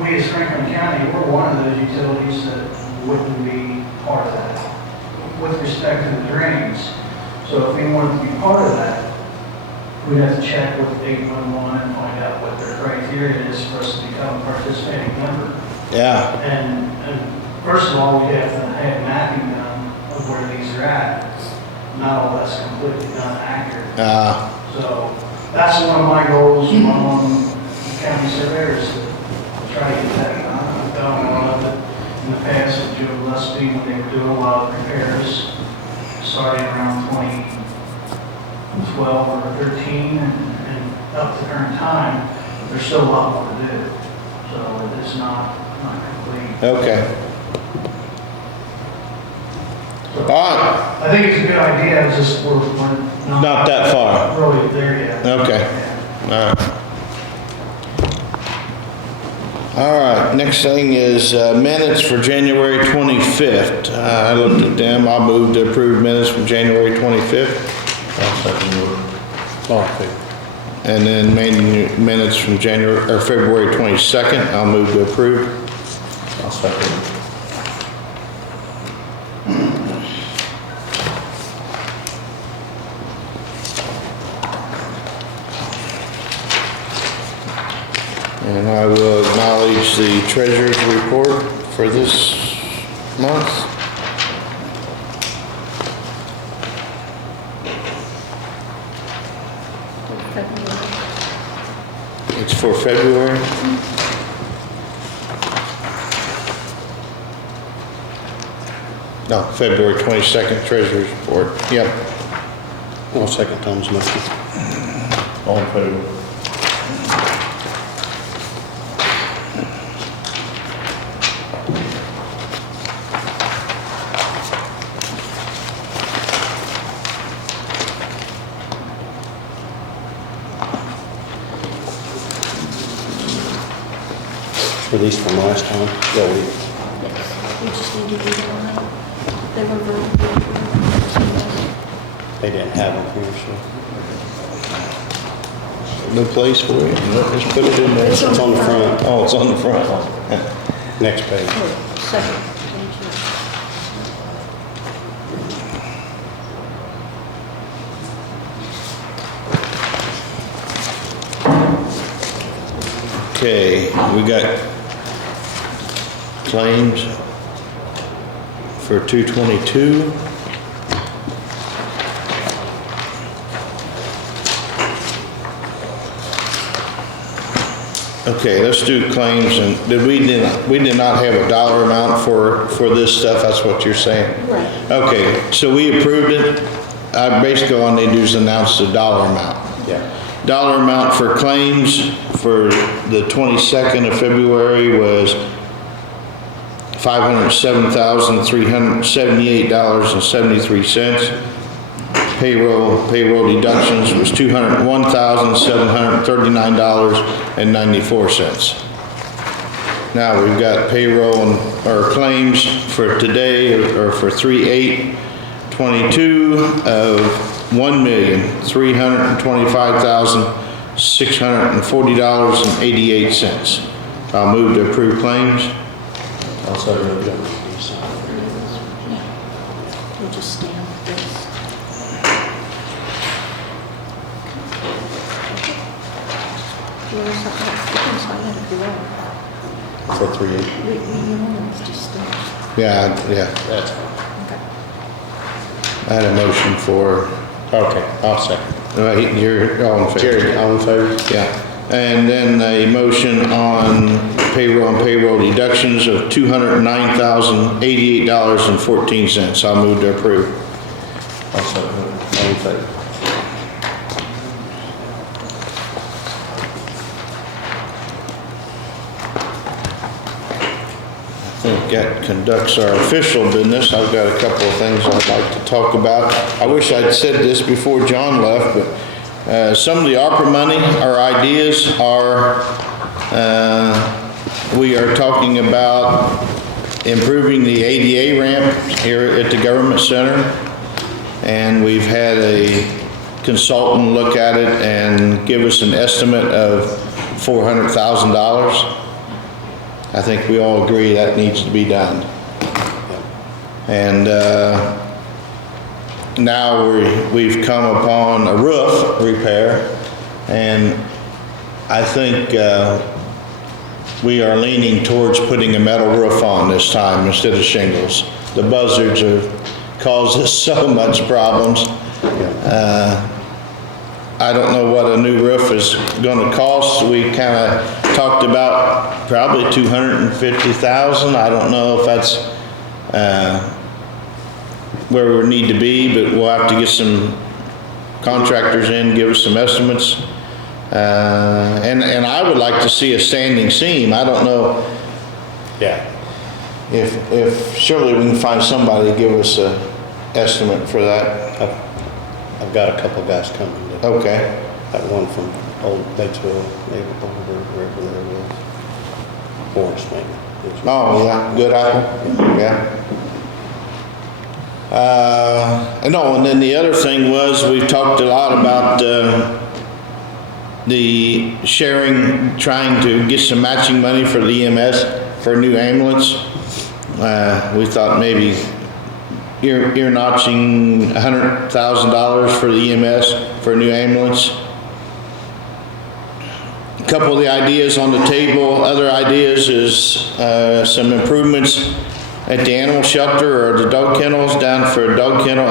We as Franklin County, we're one of those utilities that wouldn't be part of that with respect to the drains. So if we wanted to be part of that, we'd have to check with 811 and find out what their criteria is for us to become a participating member. Yeah. And first of all, we have to have mapping done of where these are at. Not all that's completely done accurate. So that's one of my goals among the county surveyors to try to get that done. I've done a lot of it in the past with Joe Gillespie when they were doing a lot of repairs, starting around 2012 or 13 and up to current time. There's still a lot more to do. So it's not complete. Okay. All right. I think it's a good idea, it's just we're not that far. Really there yet. Okay. Yeah. All right. All right, next thing is minutes for January 25th. I looked at them. I'll move to approve minutes from January 25th. I'll second yours. Okay. And then minutes from February 22nd. I'll move to approve. I'll second. And I will acknowledge the treasurer's report for this month. It's for February. No, February 22nd, treasurer's report. Yep. I'll second Tom's motion. All in favor? Were these from last time? Yeah, Yes, we just need to read it on that. They were verbal. they didn't have them here, so. No place for it? Just put it in there. It's on the front. Oh, it's on the front. Next page. Oh, second page. Okay, we got claims for 222. Okay, let's do claims, and we did not have a dollar amount for this stuff, that's what you're saying? Right. Okay, so we approved it. Basically, all I need to do is announce the dollar amount. Yeah. Dollar amount for claims for the 22nd of February was $507,378.73. Payroll deductions was $201,739.94. Now, we've got payroll or claims for today, or for 3/8/22 of $1,325,640.88. I'll move to approve claims. I'll second it. We'll just stamp this. You want something else? You can sign it if you want. For 3/8. You want to just stamp. Yeah, that's fine. I had a motion for, Okay, I'll second. you're all in favor? Jerry, all in favor? Yeah. And then a motion on payroll and payroll deductions of $209,088.14. I'll move to approve. I'll second it. All in favor? I think that conducts our official business. I've got a couple of things I'd like to talk about. I wish I'd said this before John left, but some of the ARPA money, our ideas are, we are talking about improving the ADA ramp here at the Government Center. And we've had a consultant look at it and give us an estimate of $400,000. I think we all agree that needs to be done. And now we've come upon a roof repair, and I think we are leaning towards putting a metal roof on this time instead of shingles. The buzzards have caused us so much problems. I don't know what a new roof is going to cost. We kind of talked about probably $250,000. I don't know if that's where we need to be, but we'll have to get some contractors in, give us some estimates. And I would like to see a standing seam. I don't know. Yeah. If surely we can find somebody to give us a estimate for that. I've got a couple guys coming. Okay. That one from Old Batesville, maybe over wherever there was. Forest, maybe. Oh, yeah, good apple. Yeah. And then the other thing was, we've talked a lot about the sharing, trying to get some matching money for the EMS for a new ambulance. We thought maybe ear notching $100,000 for the EMS for a new ambulance. A couple of the ideas on the table, other ideas is some improvements at the animal shelter or the dog kennels, down for a dog kennel,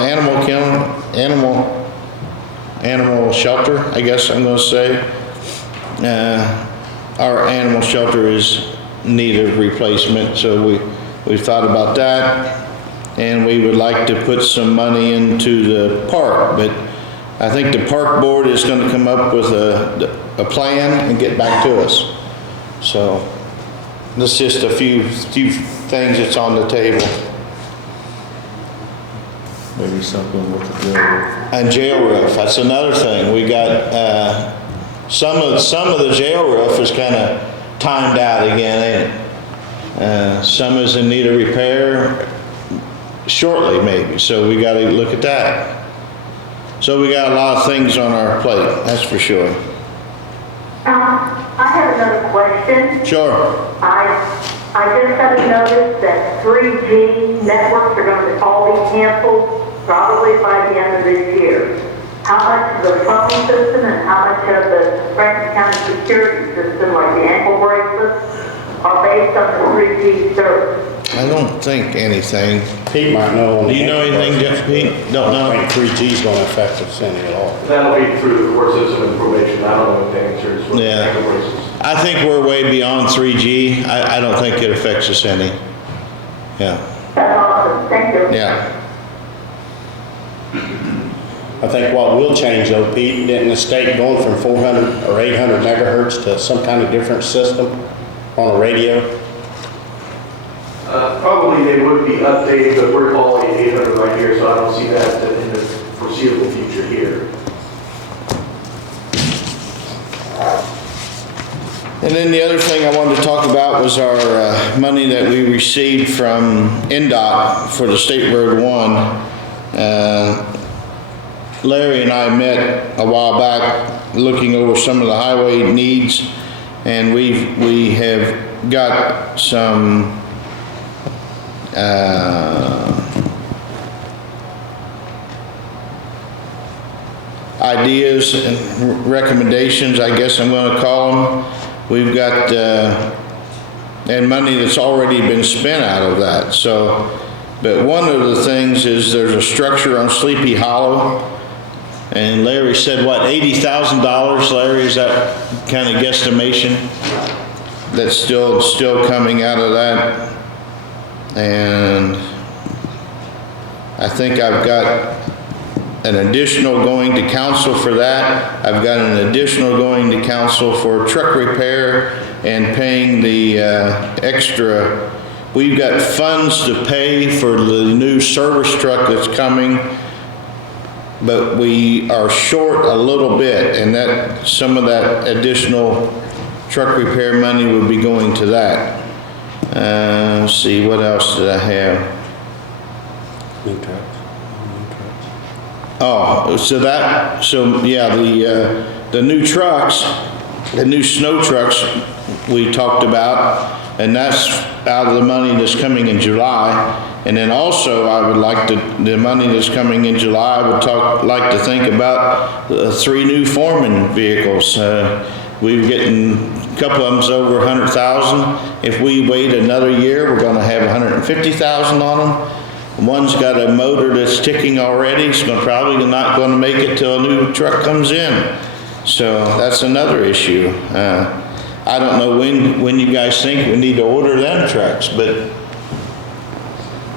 animal shelter, I guess I'm going to say. Our animal shelter is in need of replacement, so we thought about that. And we would like to put some money into the park, but I think the park board is going to come up with a plan and get back to us. So this is just a few things that's on the table. Maybe something with the jail roof. And jail roof, that's another thing. We got some of the jail roof is kind of timed out again, ain't it? Some is in need of repair shortly, maybe. So we got to look at that. So we got a lot of things on our plate, that's for sure. I have another question. Sure. I just got a notice that 3G networks are going to all be canceled probably by the end of this year. How much of the phone system and how much of the Franklin County security system, like the ankle bracelets, are based on the 3G service? I don't think anything. Pete might know. Do you know anything, Jeff? Pete? Don't know. I think 3G is going to affect us any at all. That'll be through the court system information. I don't know what the answer is. Yeah. I think we're way beyond 3G. I don't think it affects us any. Yeah. That's awesome, thank you. Yeah. I think what will change though, Pete, in the state going from 400 or 800 megahertz to some kind of different system on a radio. Probably they would be updated, but we're already 800 right here, so I don't see that in the foreseeable future here. And then the other thing I wanted to talk about was our money that we received from NDOT for the State Road 1. Larry and I met a while back looking over some of the highway needs, and we have got some ideas and recommendations, I guess I'm going to call them. We've got and money that's already been spent out of that. So, but one of the things is there's a structure on Sleepy Hollow, and Larry said, what, $80,000, Larry, is that kind of guesstimation? That's still coming out of that. And I think I've got an additional going to council for that. I've got an additional going to council for truck repair and paying the extra. We've got funds to pay for the new service truck that's coming, but we are short a little bit, and that some of that additional truck repair money would be going to that. Let's see, what else did I have? New trucks. Oh, so yeah, the new trucks, the new snow trucks we talked about, and that's out of the money that's coming in July. And then also I would like the money that's coming in July, I would like to think about 3 new foreman vehicles. We're getting, a couple of them's over 100,000. If we wait another year, we're gonna have 150,000 on them. One's got a motor that's ticking already. It's probably not going to make it till a new truck comes in. So that's another issue. I don't know when you guys think we need to order them trucks, but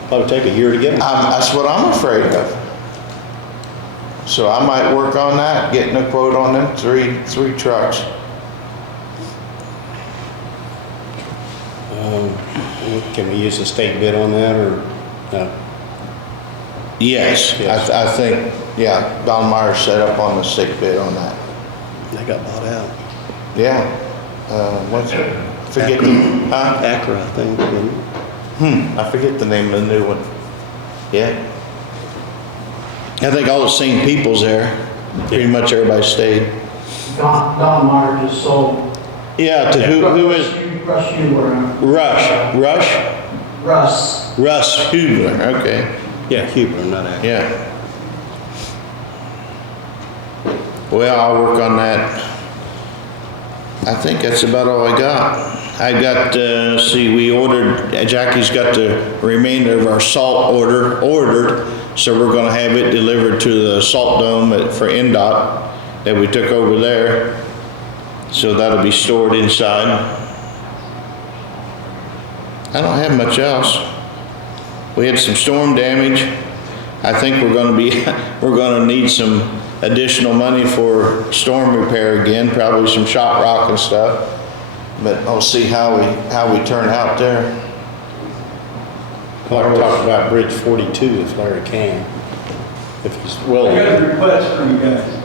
probably take a year to get them. That's what I'm afraid of. So I might work on that, getting a quote on them three trucks. Can we use the state bid on that, or no? Yes. I think, yeah, Don Meyer set up on the state bid on that. They got bought out. Yeah. What's it? Forget the, Acura, I think. I forget the name of the new one. Yeah. I think all the same people's there. Pretty much everybody stayed. Don Meyer just sold. Yeah, to who is? Rush Hubler. Russ Hubler, okay. Yeah, Hubler, not Acura. Yeah. Well, I'll work on that. I think that's about all I got. I got, we ordered, Jackie's got the remainder of our salt ordered, so we're gonna have it delivered to the salt dome for NDOT that we took over there. So that'll be stored inside. I don't have much else. We had some storm damage. I think we're gonna need some additional money for storm repair again, probably some shot rock and stuff. But I'll see how we turn out there. I'd like to talk about Bridge 42 if Larry can, if he's willing. I got a request from you guys.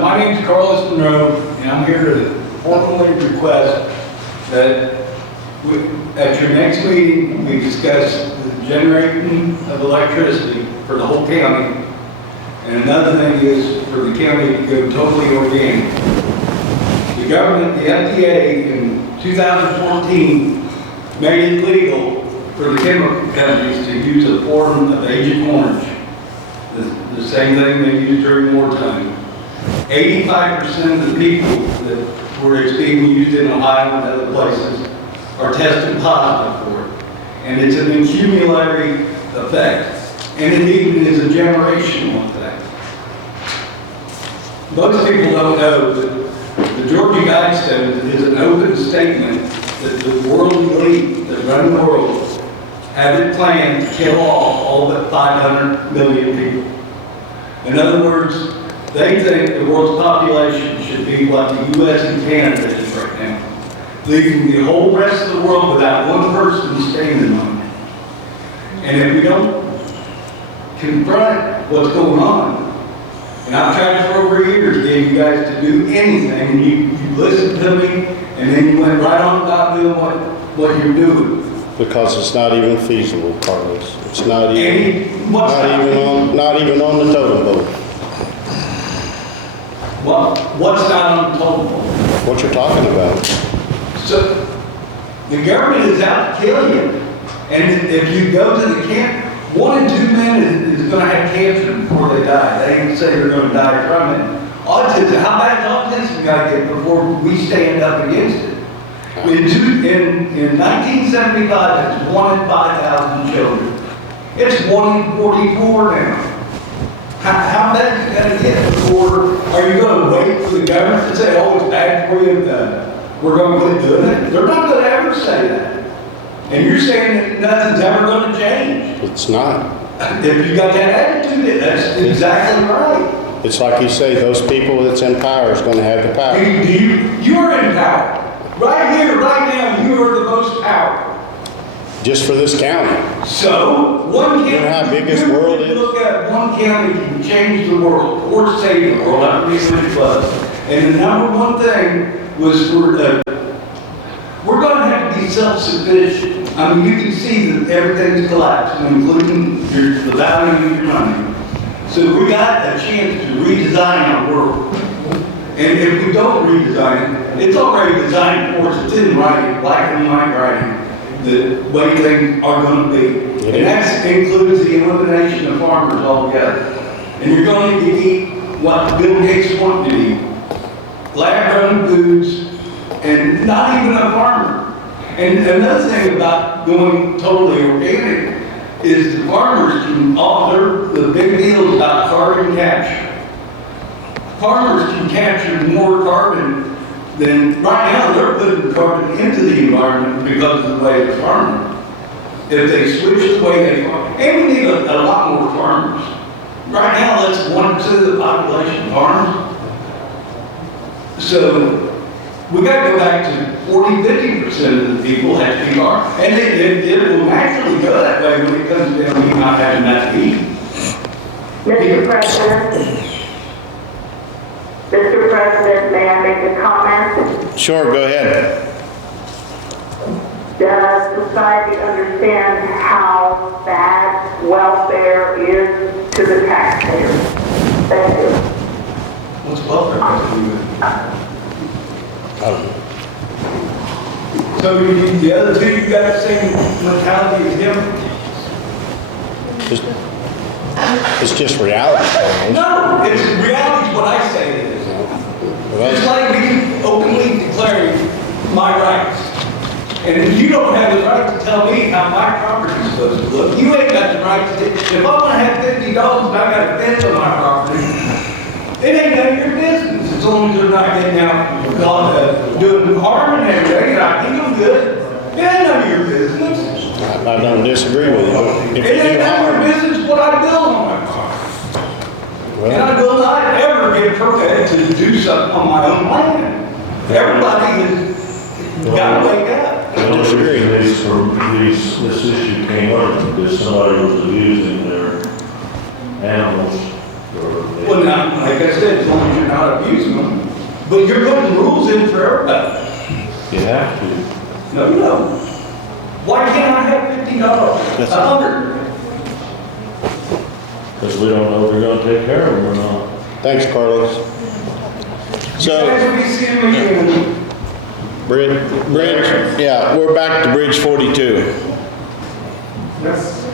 My name's Carlos Monroe, and I'm here to formally request that at your next meeting, we discuss the generating of electricity for the whole county. And another thing is for the county to go totally organic. The government, the FDA in 2014 made it legal for the chemical companies to use a form of Agent Orange, the same thing they used during wartime. 85% of the people where it's being used in Ohio and other places are tested positive for it. And it's an accumulatory effect. And it even is a generational effect. Most people don't know that The Georgia Guidestones is an open statement that the world elite that run the world have it planned to kill all but 500 million people. In other words, they think the world's population should be what the U.S. and Canada is right now, leaving the whole rest of the world without one person standing on it. And if we don't confront what's going on, and I've tried for over years to get you guys to do anything, and you listened to me, and then you went right on about doing what you're doing. Because it's not even feasible, Carlos. It's not even, What's not even on the totem pole. What's not on the totem pole? What you're talking about. So, the government is out to kill you. And if you go to the camp, 1 in 2 men is going to have cancer before they die. They ain't say they're going to die from it. Autism, how bad autism got to get before we stand up against it? In 1975, it was 1 in 5,000 children. It's 1 in 44 now. How bad is it going to get before? Are you going to wait for the government to say, oh, it's bad for you, we're going to quit doing it? They're not going to ever say that. And you're saying that nothing's ever going to change. It's not. If you got that attitude, that's exactly right. It's like you say, those people that's in power is going to have the power. You're in power. Right here, right now, you are the most power. Just for this county. So, one county, you know how big this world is? Look at one county can change the world, or save the world, like recently was. And the number one thing was we're going to have to be self-sufficient. I mean, you can see that everything's collapsing, including the value of your money. So we got a chance to redesign our world. And if we don't redesign it, it's already designed for us. It's in writing, black and white writing, the way things are going to be. And that includes the elimination of farmers altogether. And you're going to eat what Bill Gates wanted to eat. Lab-grown foods, and not even a farmer. And another thing about going totally organic is the farmers can offer the big deal about carbon capture. Farmers can capture more carbon than, right now they're putting carbon into the environment because of the way it's farming. If they switch the way they farm, and we need a lot more farmers. Right now, that's 1% of the population farms. So, we got to go back to 40–50% of the people have to be farmed. And it will naturally go that way when it comes down to not having that to eat. Mr. President, may I make a comment? Sure, go ahead. Does society understand how bad welfare is to the taxpayers? Thank you. What's welfare got to do with it? I don't know. So the other two, you got the same mentality as him? It's just reality. No, it's reality what I say it is. It's like me openly declaring my rights. And you don't have the right to tell me how my property is supposed to look. You ain't got the right to, if I want to have $50 and I got a fence on my property, it ain't none of your business. As long as they're not getting out doing harm and everything, and I think I'm good. It ain't none of your business. I don't disagree with you. But if It you ain't do none of harm, your business what I build on my car. And I will not ever get permitted to do something on my own land. Everybody has got to wake up. I disagree. This issue came up because somebody was abusing their animals. Well, now, like I said, as long as you're not abusing them, but you're putting rules in for everybody. You have to. No, you don't. Why can't I have $50? $100? Because we don't know if they're gonna take care of them or not. Thanks, Carlos. You guys will be seeing me again. Bridge, yeah, we're back to Bridge 42. Yes.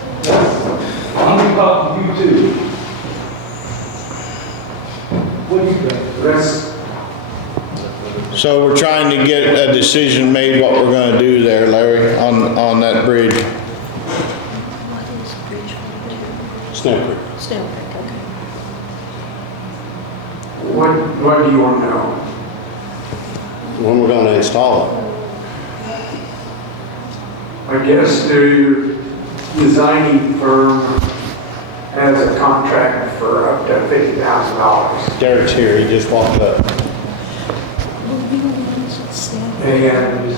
I'm talking to you too. What do you think? That's. So we're trying to get a decision made what we're gonna do there, Larry, on that bridge. Snail Creek. Snail Creek, okay. What do you want to know? when we're gonna install it. I guess their designing firm has a contract for up to $50,000. Derek's here, he just walked up. And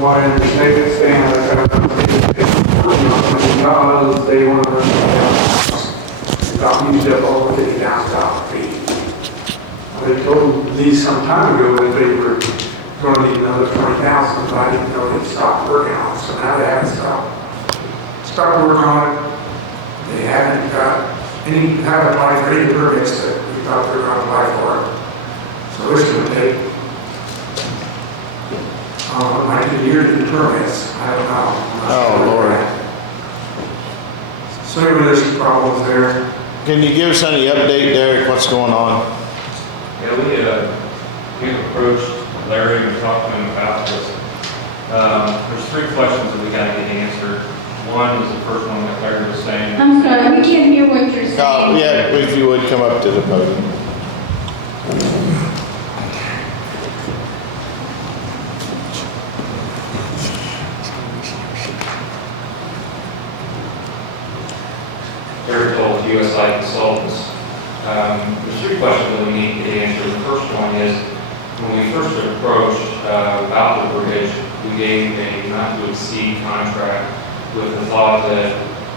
what I understand is they have because they want to about used up all the $50,000 fee. They told me some time ago that they were going to need another $20,000, but I didn't know they'd stopped working on it, so now they haven't stopped working on it. They haven't applied for any permits that we thought they were going to apply for it. So it's going to take, might be a year to do permits, I don't know. Oh, Lord. So anyway, there's some problems there. Can you give us any update, Derek, what's going on? Yeah, we've approached Larry and talked to him about this. There's 3 questions that we got to get answered. One is the first one that Larry was saying. I'm sorry, we can't hear what you're saying. Oh, yeah, if you would come up to the podium. Larry told USI Consultants. There's 3 questions that we need to answer. The first one is, when we first approached about the bridge, we gave a not to exceed contract with the thought that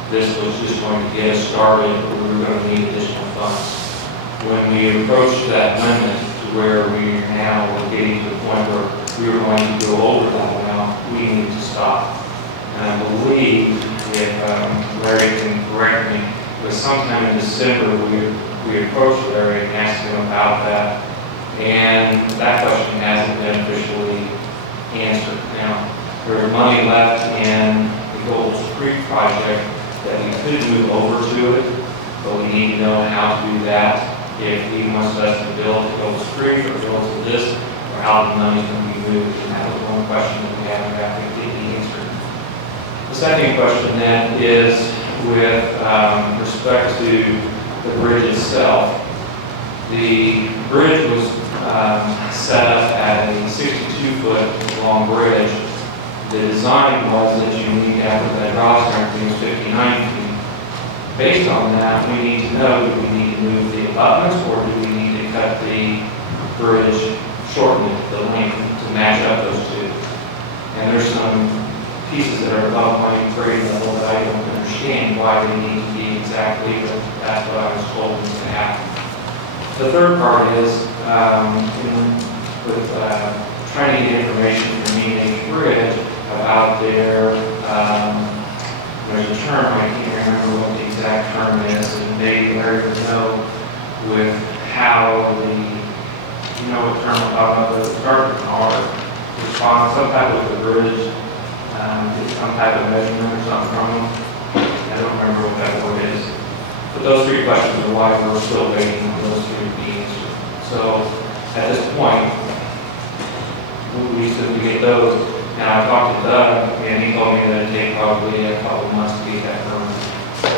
this was just going to get us started, but we were going to need additional funds. When we approached that limit to where we now were getting to the point where we were going to go over that amount, we needed to stop. And I believe, if Larry can correct me, it was sometime in December we approached Larry and asked him about that, and that question hasn't been officially answered. Now, there's money left in the Gold Creek project that we could move over to it, but we need to know how to do that. If he wants us to build to Gold Creek or build to this, or how the money can be moved. And that was one question that we haven't got to get answered. The second question then is with respect to the bridge itself. The bridge was set up at a 62-foot long bridge. The design was that you need to have that cross strength being 59 feet. Based on that, we need to know, do we need to move the abutments or do we need to cut the bridge, shorten it, the length to match up those two? And there's some pieces that are above my grade level that I don't understand why they need to be exactly, but that's what I was told was going to happen. The third part is with trying to get information from E&H Bridge about their, there's a term, I can't remember what the exact term is, and they Larry would know with how the, you know what term I'm talking about, the Department or response, some type of the bridge, some type of measurement or something from them. I don't remember what that word is. But those 3 questions are why we're still waiting on those 3 to be answered. So at this point, we still get those. Now I talked to Doug, and he told me that it'd take probably a couple months to get that permit. So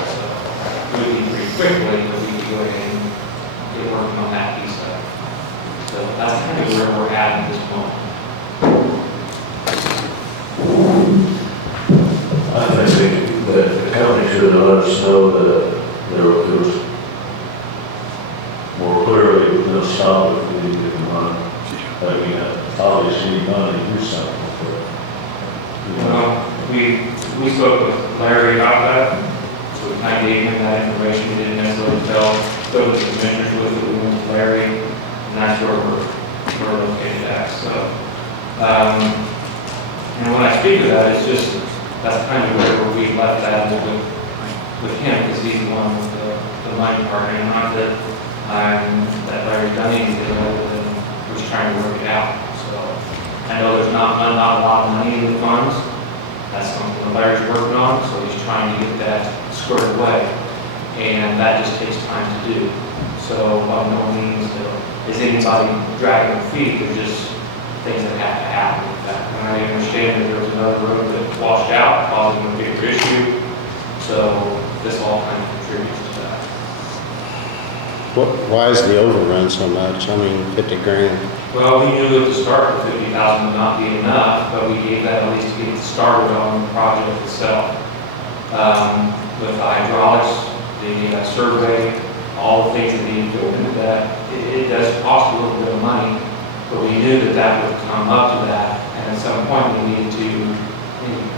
it would be pretty quickly, but we could go ahead and get working on that piece of it. So that's kind of where we're at this point. I think that the county should let us know that there was more clearly with no stop if we didn't get the money. That we had obviously money to do something with it. We spoke with Larry about that, so we kind of gave him that information. We didn't necessarily tell those commissioners with it. We went to Larry, and that's where we're located at. So, and when I speak of that, it's just that's kind of where we left that with him, because he's the one with the money part, and not that that Larry's done anything other than we're just trying to work it out. So I know there's not a lot of money in the funds. That's something Larry's working on, so he's trying to get that squared away, and that just takes time to do. So by no means is anybody dragging their feet. They're just things that have to happen with that. And I understand that there was another road that washed out, causing a bigger issue. So this all kind of contributes to that. Why is the overrun so much? I mean, 50 grand. Well, we knew at the start that 50,000 would not be enough, but we gave that at least to get started on the project itself. With the hydraulics, the survey, all the things that need to go into that, it does cost a little bit of money, but we knew that that would come up to that, and at some point we needed to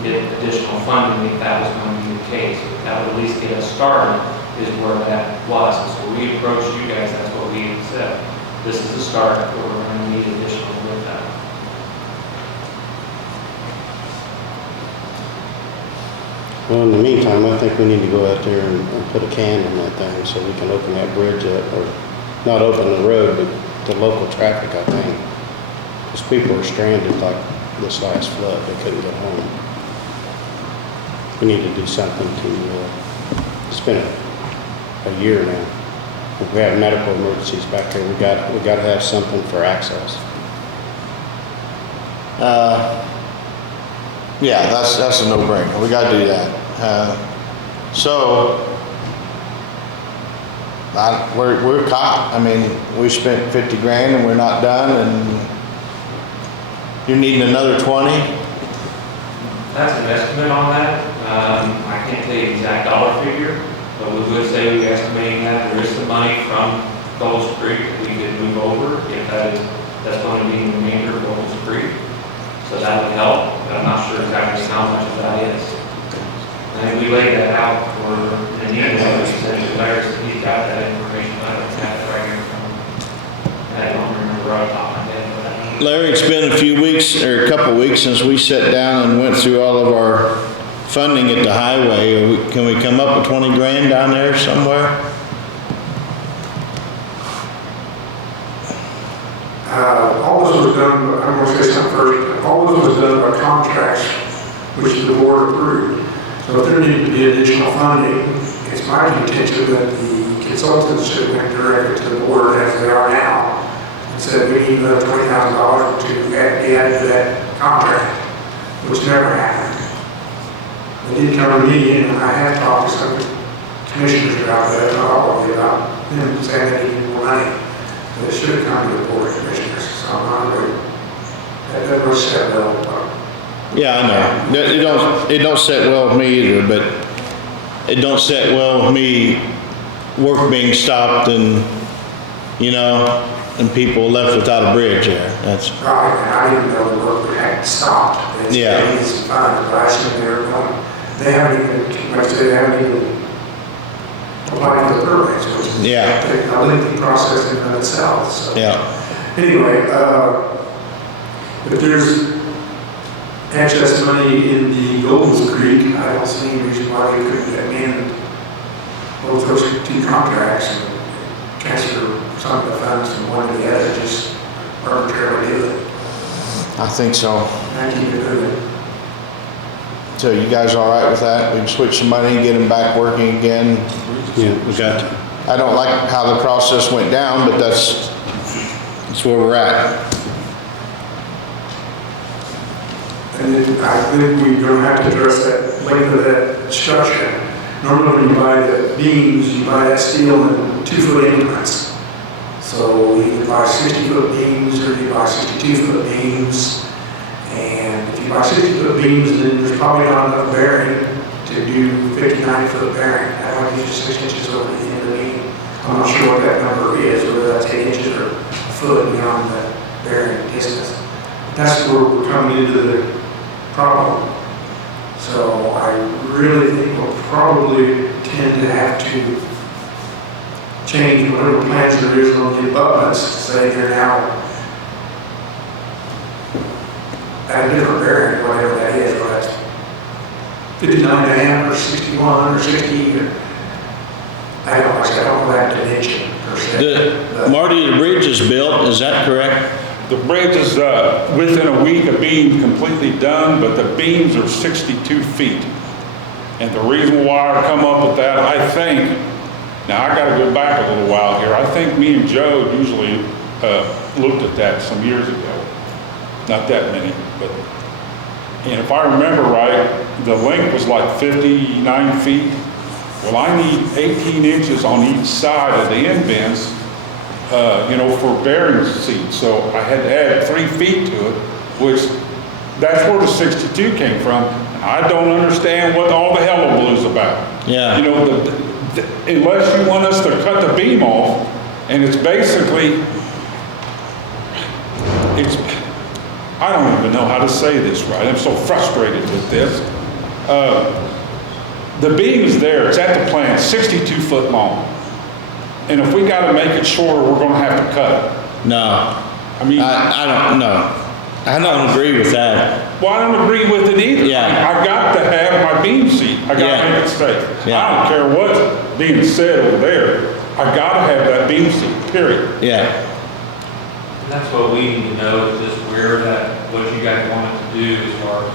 get additional funding if that was going to be the case. That would at least get us started, is where that was. And so we approached you guys, that's what we said. This is the start, but we're going to need additional with that. Well, in the meantime, I think we need to go out there and put a can in that thing so we can open that bridge up, or not open the road, but the local traffic, I think. Because people are stranded like this last flood, they couldn't get home. We need to do something to, it's been a year now. If we have medical emergencies back here, we got to have something for access. Yeah, that's a no-brainer. We gotta do that. We're caught. I mean, we spent 50 grand and we're not done, and you're needing another 20? That's an estimate on that. I can't tell you the exact dollar figure, but we would say we're estimating that there is some money from Gold's Creek that we could move over if that's going to be the remainder of Gold's Creek. So that would help, but I'm not sure exactly how much of that is. And we laid that out for the need of potential layers. He's got that information, but I don't have it right here from him. I don't remember right off the top of my head. Larry, it's been a few weeks, or a couple weeks, since we sat down and went through all of our funding at the highway. Can we come up with 20 grand down there somewhere? All this was done, I'm going to say something first, all this was done by contracts, which the board approved. So if there needed to be additional funding, it's my intention that the consultants should have went directly to the board as they are now and said we need another $20,000 to be added to that contract, which never happened. They did come to me, and I had talked to some commissioners about that, probably about them saying they needed more money. It should have come to the board of commissioners, so I'm not really, that doesn't set well. Yeah, I know. It don't sit well with me either, but it don't sit well with me, work being stopped and, and people left without a bridge there. That's right. I didn't know the work had stopped. Yeah. It's fine, but I assume they haven't even, like I said, they haven't even applied for the permits, which is a lengthy process in and of itself. So. Yeah. Anyway, if there's excess money in the Gold's Creek, I don't see any reason why we couldn't amend both those two contracts and transfer some of the funds from one to the other, just arbitrarily do it. I think so. And keep it moving. So you guys all right with that? We can switch some money, get them back working again. Yeah, we got to. I don't like how the process went down, but that's where we're at. And then I think we're going to have to address that length of that structure. Normally when you buy the beams, you buy that steel in 2-foot increments. So you can buy 60-foot beams or you buy 62-foot beams. And if you buy 60-foot beams, then there's probably not enough bearing to do 59-foot bearing. That might be just 6 inches over the end of the beam. I'm not sure what that number is, whether that's 8 inches or a foot beyond the bearing distance. That's where we're coming into the problem. So I really think we'll probably tend to have to change whatever plans there is on the abutments to say they're now at a different bearing, whatever that is, whether that's 59.5 or 61 or 60 or I don't know that dimension per se. Marty, the bridge is built, is that correct? The bridge is within a week of being completely done, but the beams are 62 feet. And the reason why I come up with that, I think, now I gotta go back a little while here. I think me and Joe usually looked at that some years ago. Not that many, but, and if I remember right, the length was like 59 feet. Well, I need 18 inches on each side of the end bins, for bearing seats. So I had to add 3 feet to it, which that's where the 62 came from. I don't understand what all the hullabaloo's about. Yeah. Unless you want us to cut the beam off, and it's basically, I don't even know how to say this right. I'm so frustrated with this. The beam is there, it's at the plant, 62 foot long. And if we gotta make it shorter, we're gonna have to cut it. No. I mean, I don't know. I don't agree with that. Well, I don't agree with it either. Yeah. I got to have my beam seat. I gotta make it safe. Yeah. I don't care what's being said over there. I gotta have that beam seat, period. Yeah. That's what we need to know, is just what you guys want it to do as far as,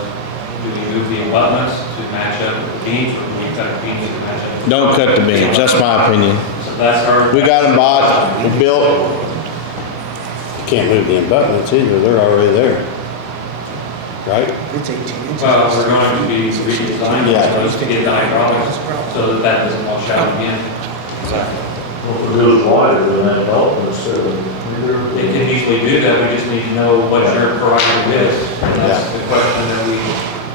do we move the abutments to match up with the beams, or do we cut the beams to match up? Don't cut the beams, that's my opinion. So that's our. We got them bought, we built. Can't move the abutments either, they're already there. Right? It's 18 inches. Well, we're going to be redesigning those to get the hydraulics, so that doesn't wash out again. Exactly. Well, if it goes wider than that, It can easily do that, we just need to know what your prerogative is, and that's the question that we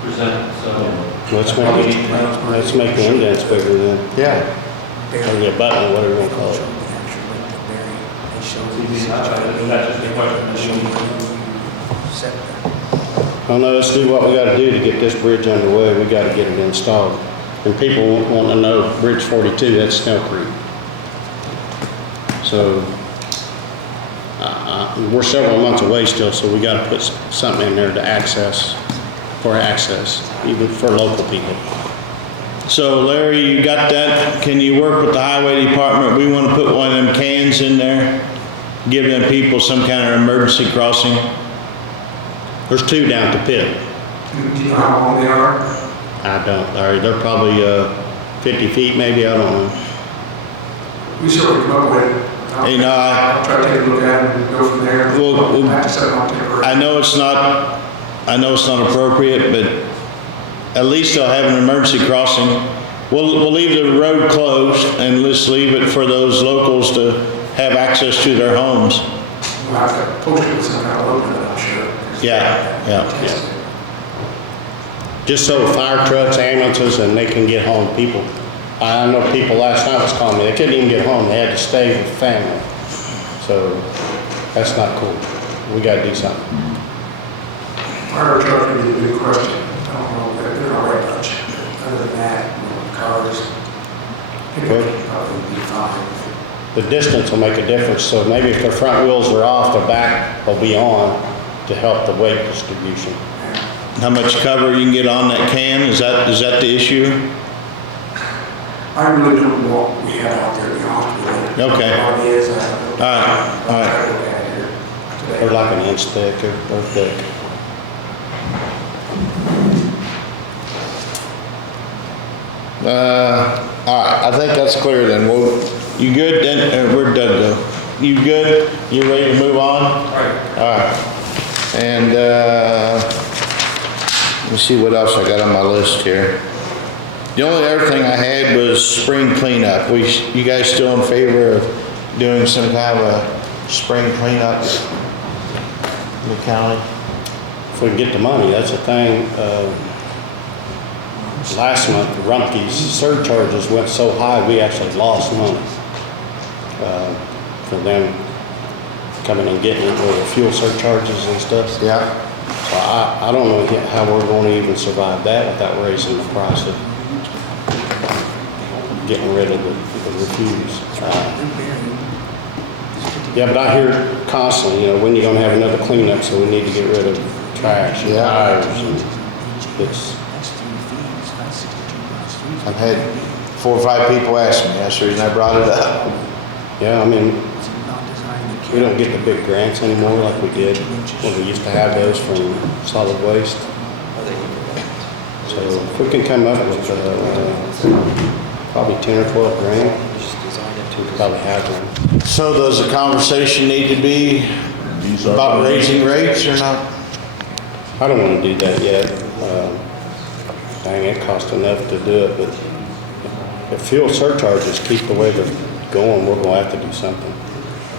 present, so. Let's make the indents bigger then. Yeah. Or the abutment, whatever you want to call it. That's just a question that Oh no, let's do what we gotta do to get this bridge underway. We gotta get it installed. And people want to know, Bridge 42, that's Snail Creek. So, we're several months away still, so we gotta put something in there to access, even for local people. So Larry, you got that? Can you work with the highway department? We want to put one of them cans in there, give them people some kind of emergency crossing. There's 2 down at the pit. Do you know how long they are? I don't, Larry, they're probably 50 feet maybe, I don't know. We sort of come up with it. I'll try to take a look at it and go from there. We'll have to set it on temporary. I know it's not appropriate, but at least they'll have an emergency crossing. We'll leave the road closed and let's leave it for those locals to have access to their homes. We'll have to post it with some kind of open, I'm sure. Yeah. Just so fire trucks, ambulances, and they can get home, people. I know people last night was calling me, they couldn't even get home, they had to stay with family. So, that's not cool. We gotta do something. Fire truck would be a big question. I don't know, they're all right much. Other than that, cars, pickup probably be fine. The distance will make a difference, so maybe if their front wheels are off, their back will be on to help the weight distribution. How much cover you can get on that can? Is that the issue? I really don't know what we have out there, to be honest with you. Okay. What it is, All right. They're like an inch thick, they're thick. All right, I think that's clear then. You good then? Where'd Doug go? You good? You ready to move on? All right. And, let me see what else I got on my list here. The only other thing I had was spring cleanup. You guys still in favor of doing some kind of a spring cleanup in the county? If we can get the money, that's the thing. Last month, Rumpke's surcharges went so high, we actually lost money for them coming and getting it with the fuel surcharges and stuff. Yeah. So I don't know how we're going to even survive that without raising the price of getting rid of the refuse. Yeah, but I hear constantly, when you're going to have another cleanup, so we need to get rid of trash and tires. And it's, I've had 4 or 5 people ask me. That's the reason I brought it up. yeah, I mean, we don't get the big grants anymore like we did when we used to have those from solid waste. So if we can come up with probably 10 or 12 grand, we could probably have one. So does the conversation need to be about raising rates or not? I don't want to do that yet. Dang, it costs enough to do it, but if If fuel surcharges keep the way they're going, we're gonna have to do something.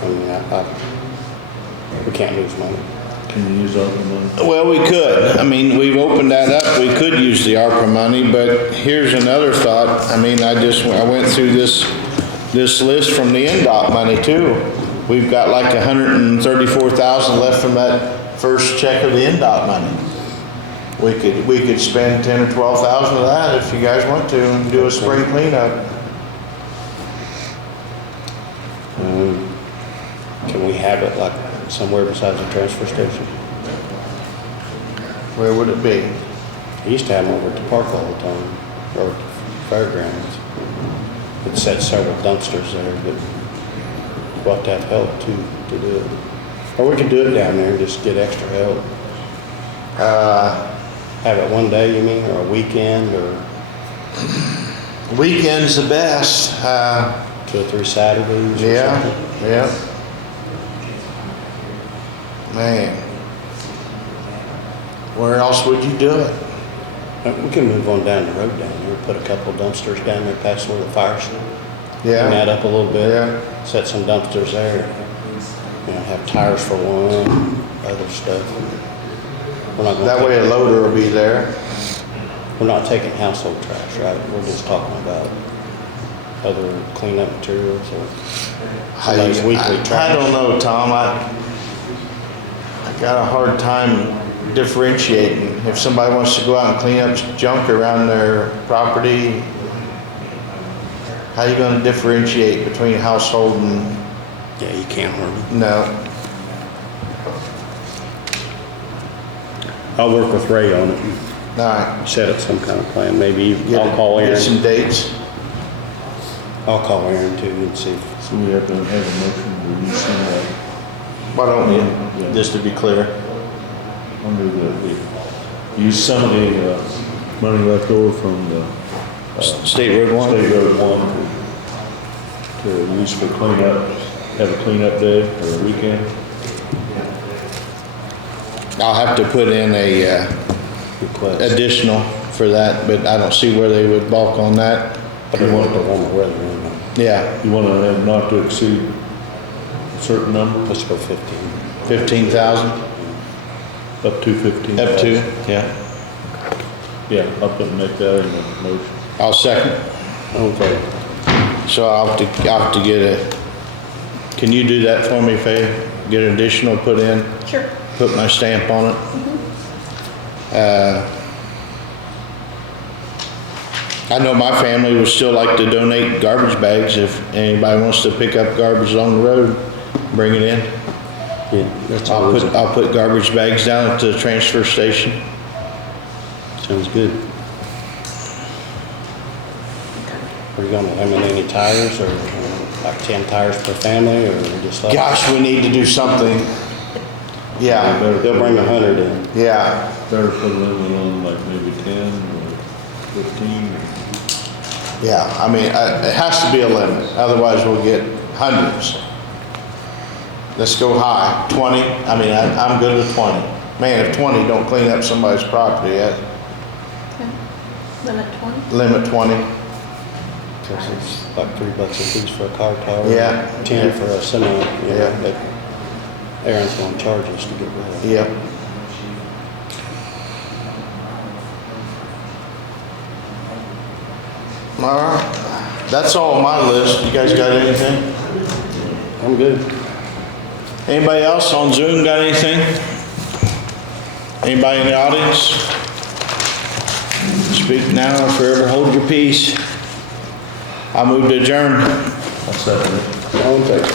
I mean, we can't lose money. Can you use ARPA money? Well, we could. I mean, we've opened that up. We could use the ARPA money, but here's another thought. I mean, I went through this list from the NDOT money too. We've got like 134,000 left from that first check of the NDOT money. We could spend 10 or 12,000 of that if you guys want to and do a spring cleanup. Can we have it like somewhere besides the transfer station? Where would it be? I used to have them over at the park all the time, or at the fairgrounds. It set several dumpsters there, but we'll have to have help too to do it. Or we could do it down there and just get extra help. Have it one day, you mean, or a weekend, or? Weekend's the best. 2 or 3 Saturdays or Yeah, something. yeah. Man. Where else would you do it? We can move on down the road down there, put a couple of dumpsters down there past where the fire station. Yeah. Clean that up a little bit. Yeah. Set some dumpsters there. You know, have tires for one, other stuff. We're not gonna That way a loader will be there. We're not taking household trash, right? We're just talking about other cleanup materials or somebody's weekly trash. I don't know, Tom. I got a hard time differentiating. If somebody wants to go out and clean up junk around their property, how are you going to differentiate between household and? Yeah, you can't hardly. No. I'll work with Ray on it. All right. Set up some kind of plan. Maybe I'll call Aaron. Get some dates. I'll call Aaron too and see. So we have to have a motion to use some of that. Why don't you, just to be clear? Under the use some of the money left over from the State Road 1? State Road 1 to use for cleanup, have a cleanup day or a weekend. I'll have to put in a additional for that, but I don't see where they would balk on that. You want the warmer weather in. Yeah. You want to have not to exceed a certain number? Let's go 15. 15,000? Up to 15,000. Up to, yeah. Yeah, I'll put make that in the motion. I'll second. Okay. So I'll have to get a, can you do that for me, Faye? Get an additional put in? Sure. Put my stamp on it? I know my family would still like to donate garbage bags if anybody wants to pick up garbage along the road, bring it in. Yeah, that's I'll put garbage bags down at the transfer station. Sounds good. Are you gonna limit any tires or like 10 tires per family or just like? Gosh, we need to do something. Yeah. They'll bring 100 in. Yeah. Better put a limit on like maybe 10 or 15. Yeah, I mean, it has to be a limit, otherwise we'll get hundreds. Let's go high, 20, I mean, I'm good with 20. Man, if 20 don't clean up somebody's property, Limit 20? limit 20. Because it's like $3 a piece for a car tire. Yeah. 10 for a semi. Yeah. But Aaron's gonna charge us to get rid of it. Yep. All right, that's all on my list. You guys got anything? I'm good. Anybody else on Zoom got anything? Anybody in the audience? Speak now or forever hold your peace. I move to adjourn. I'll second it. All in favor?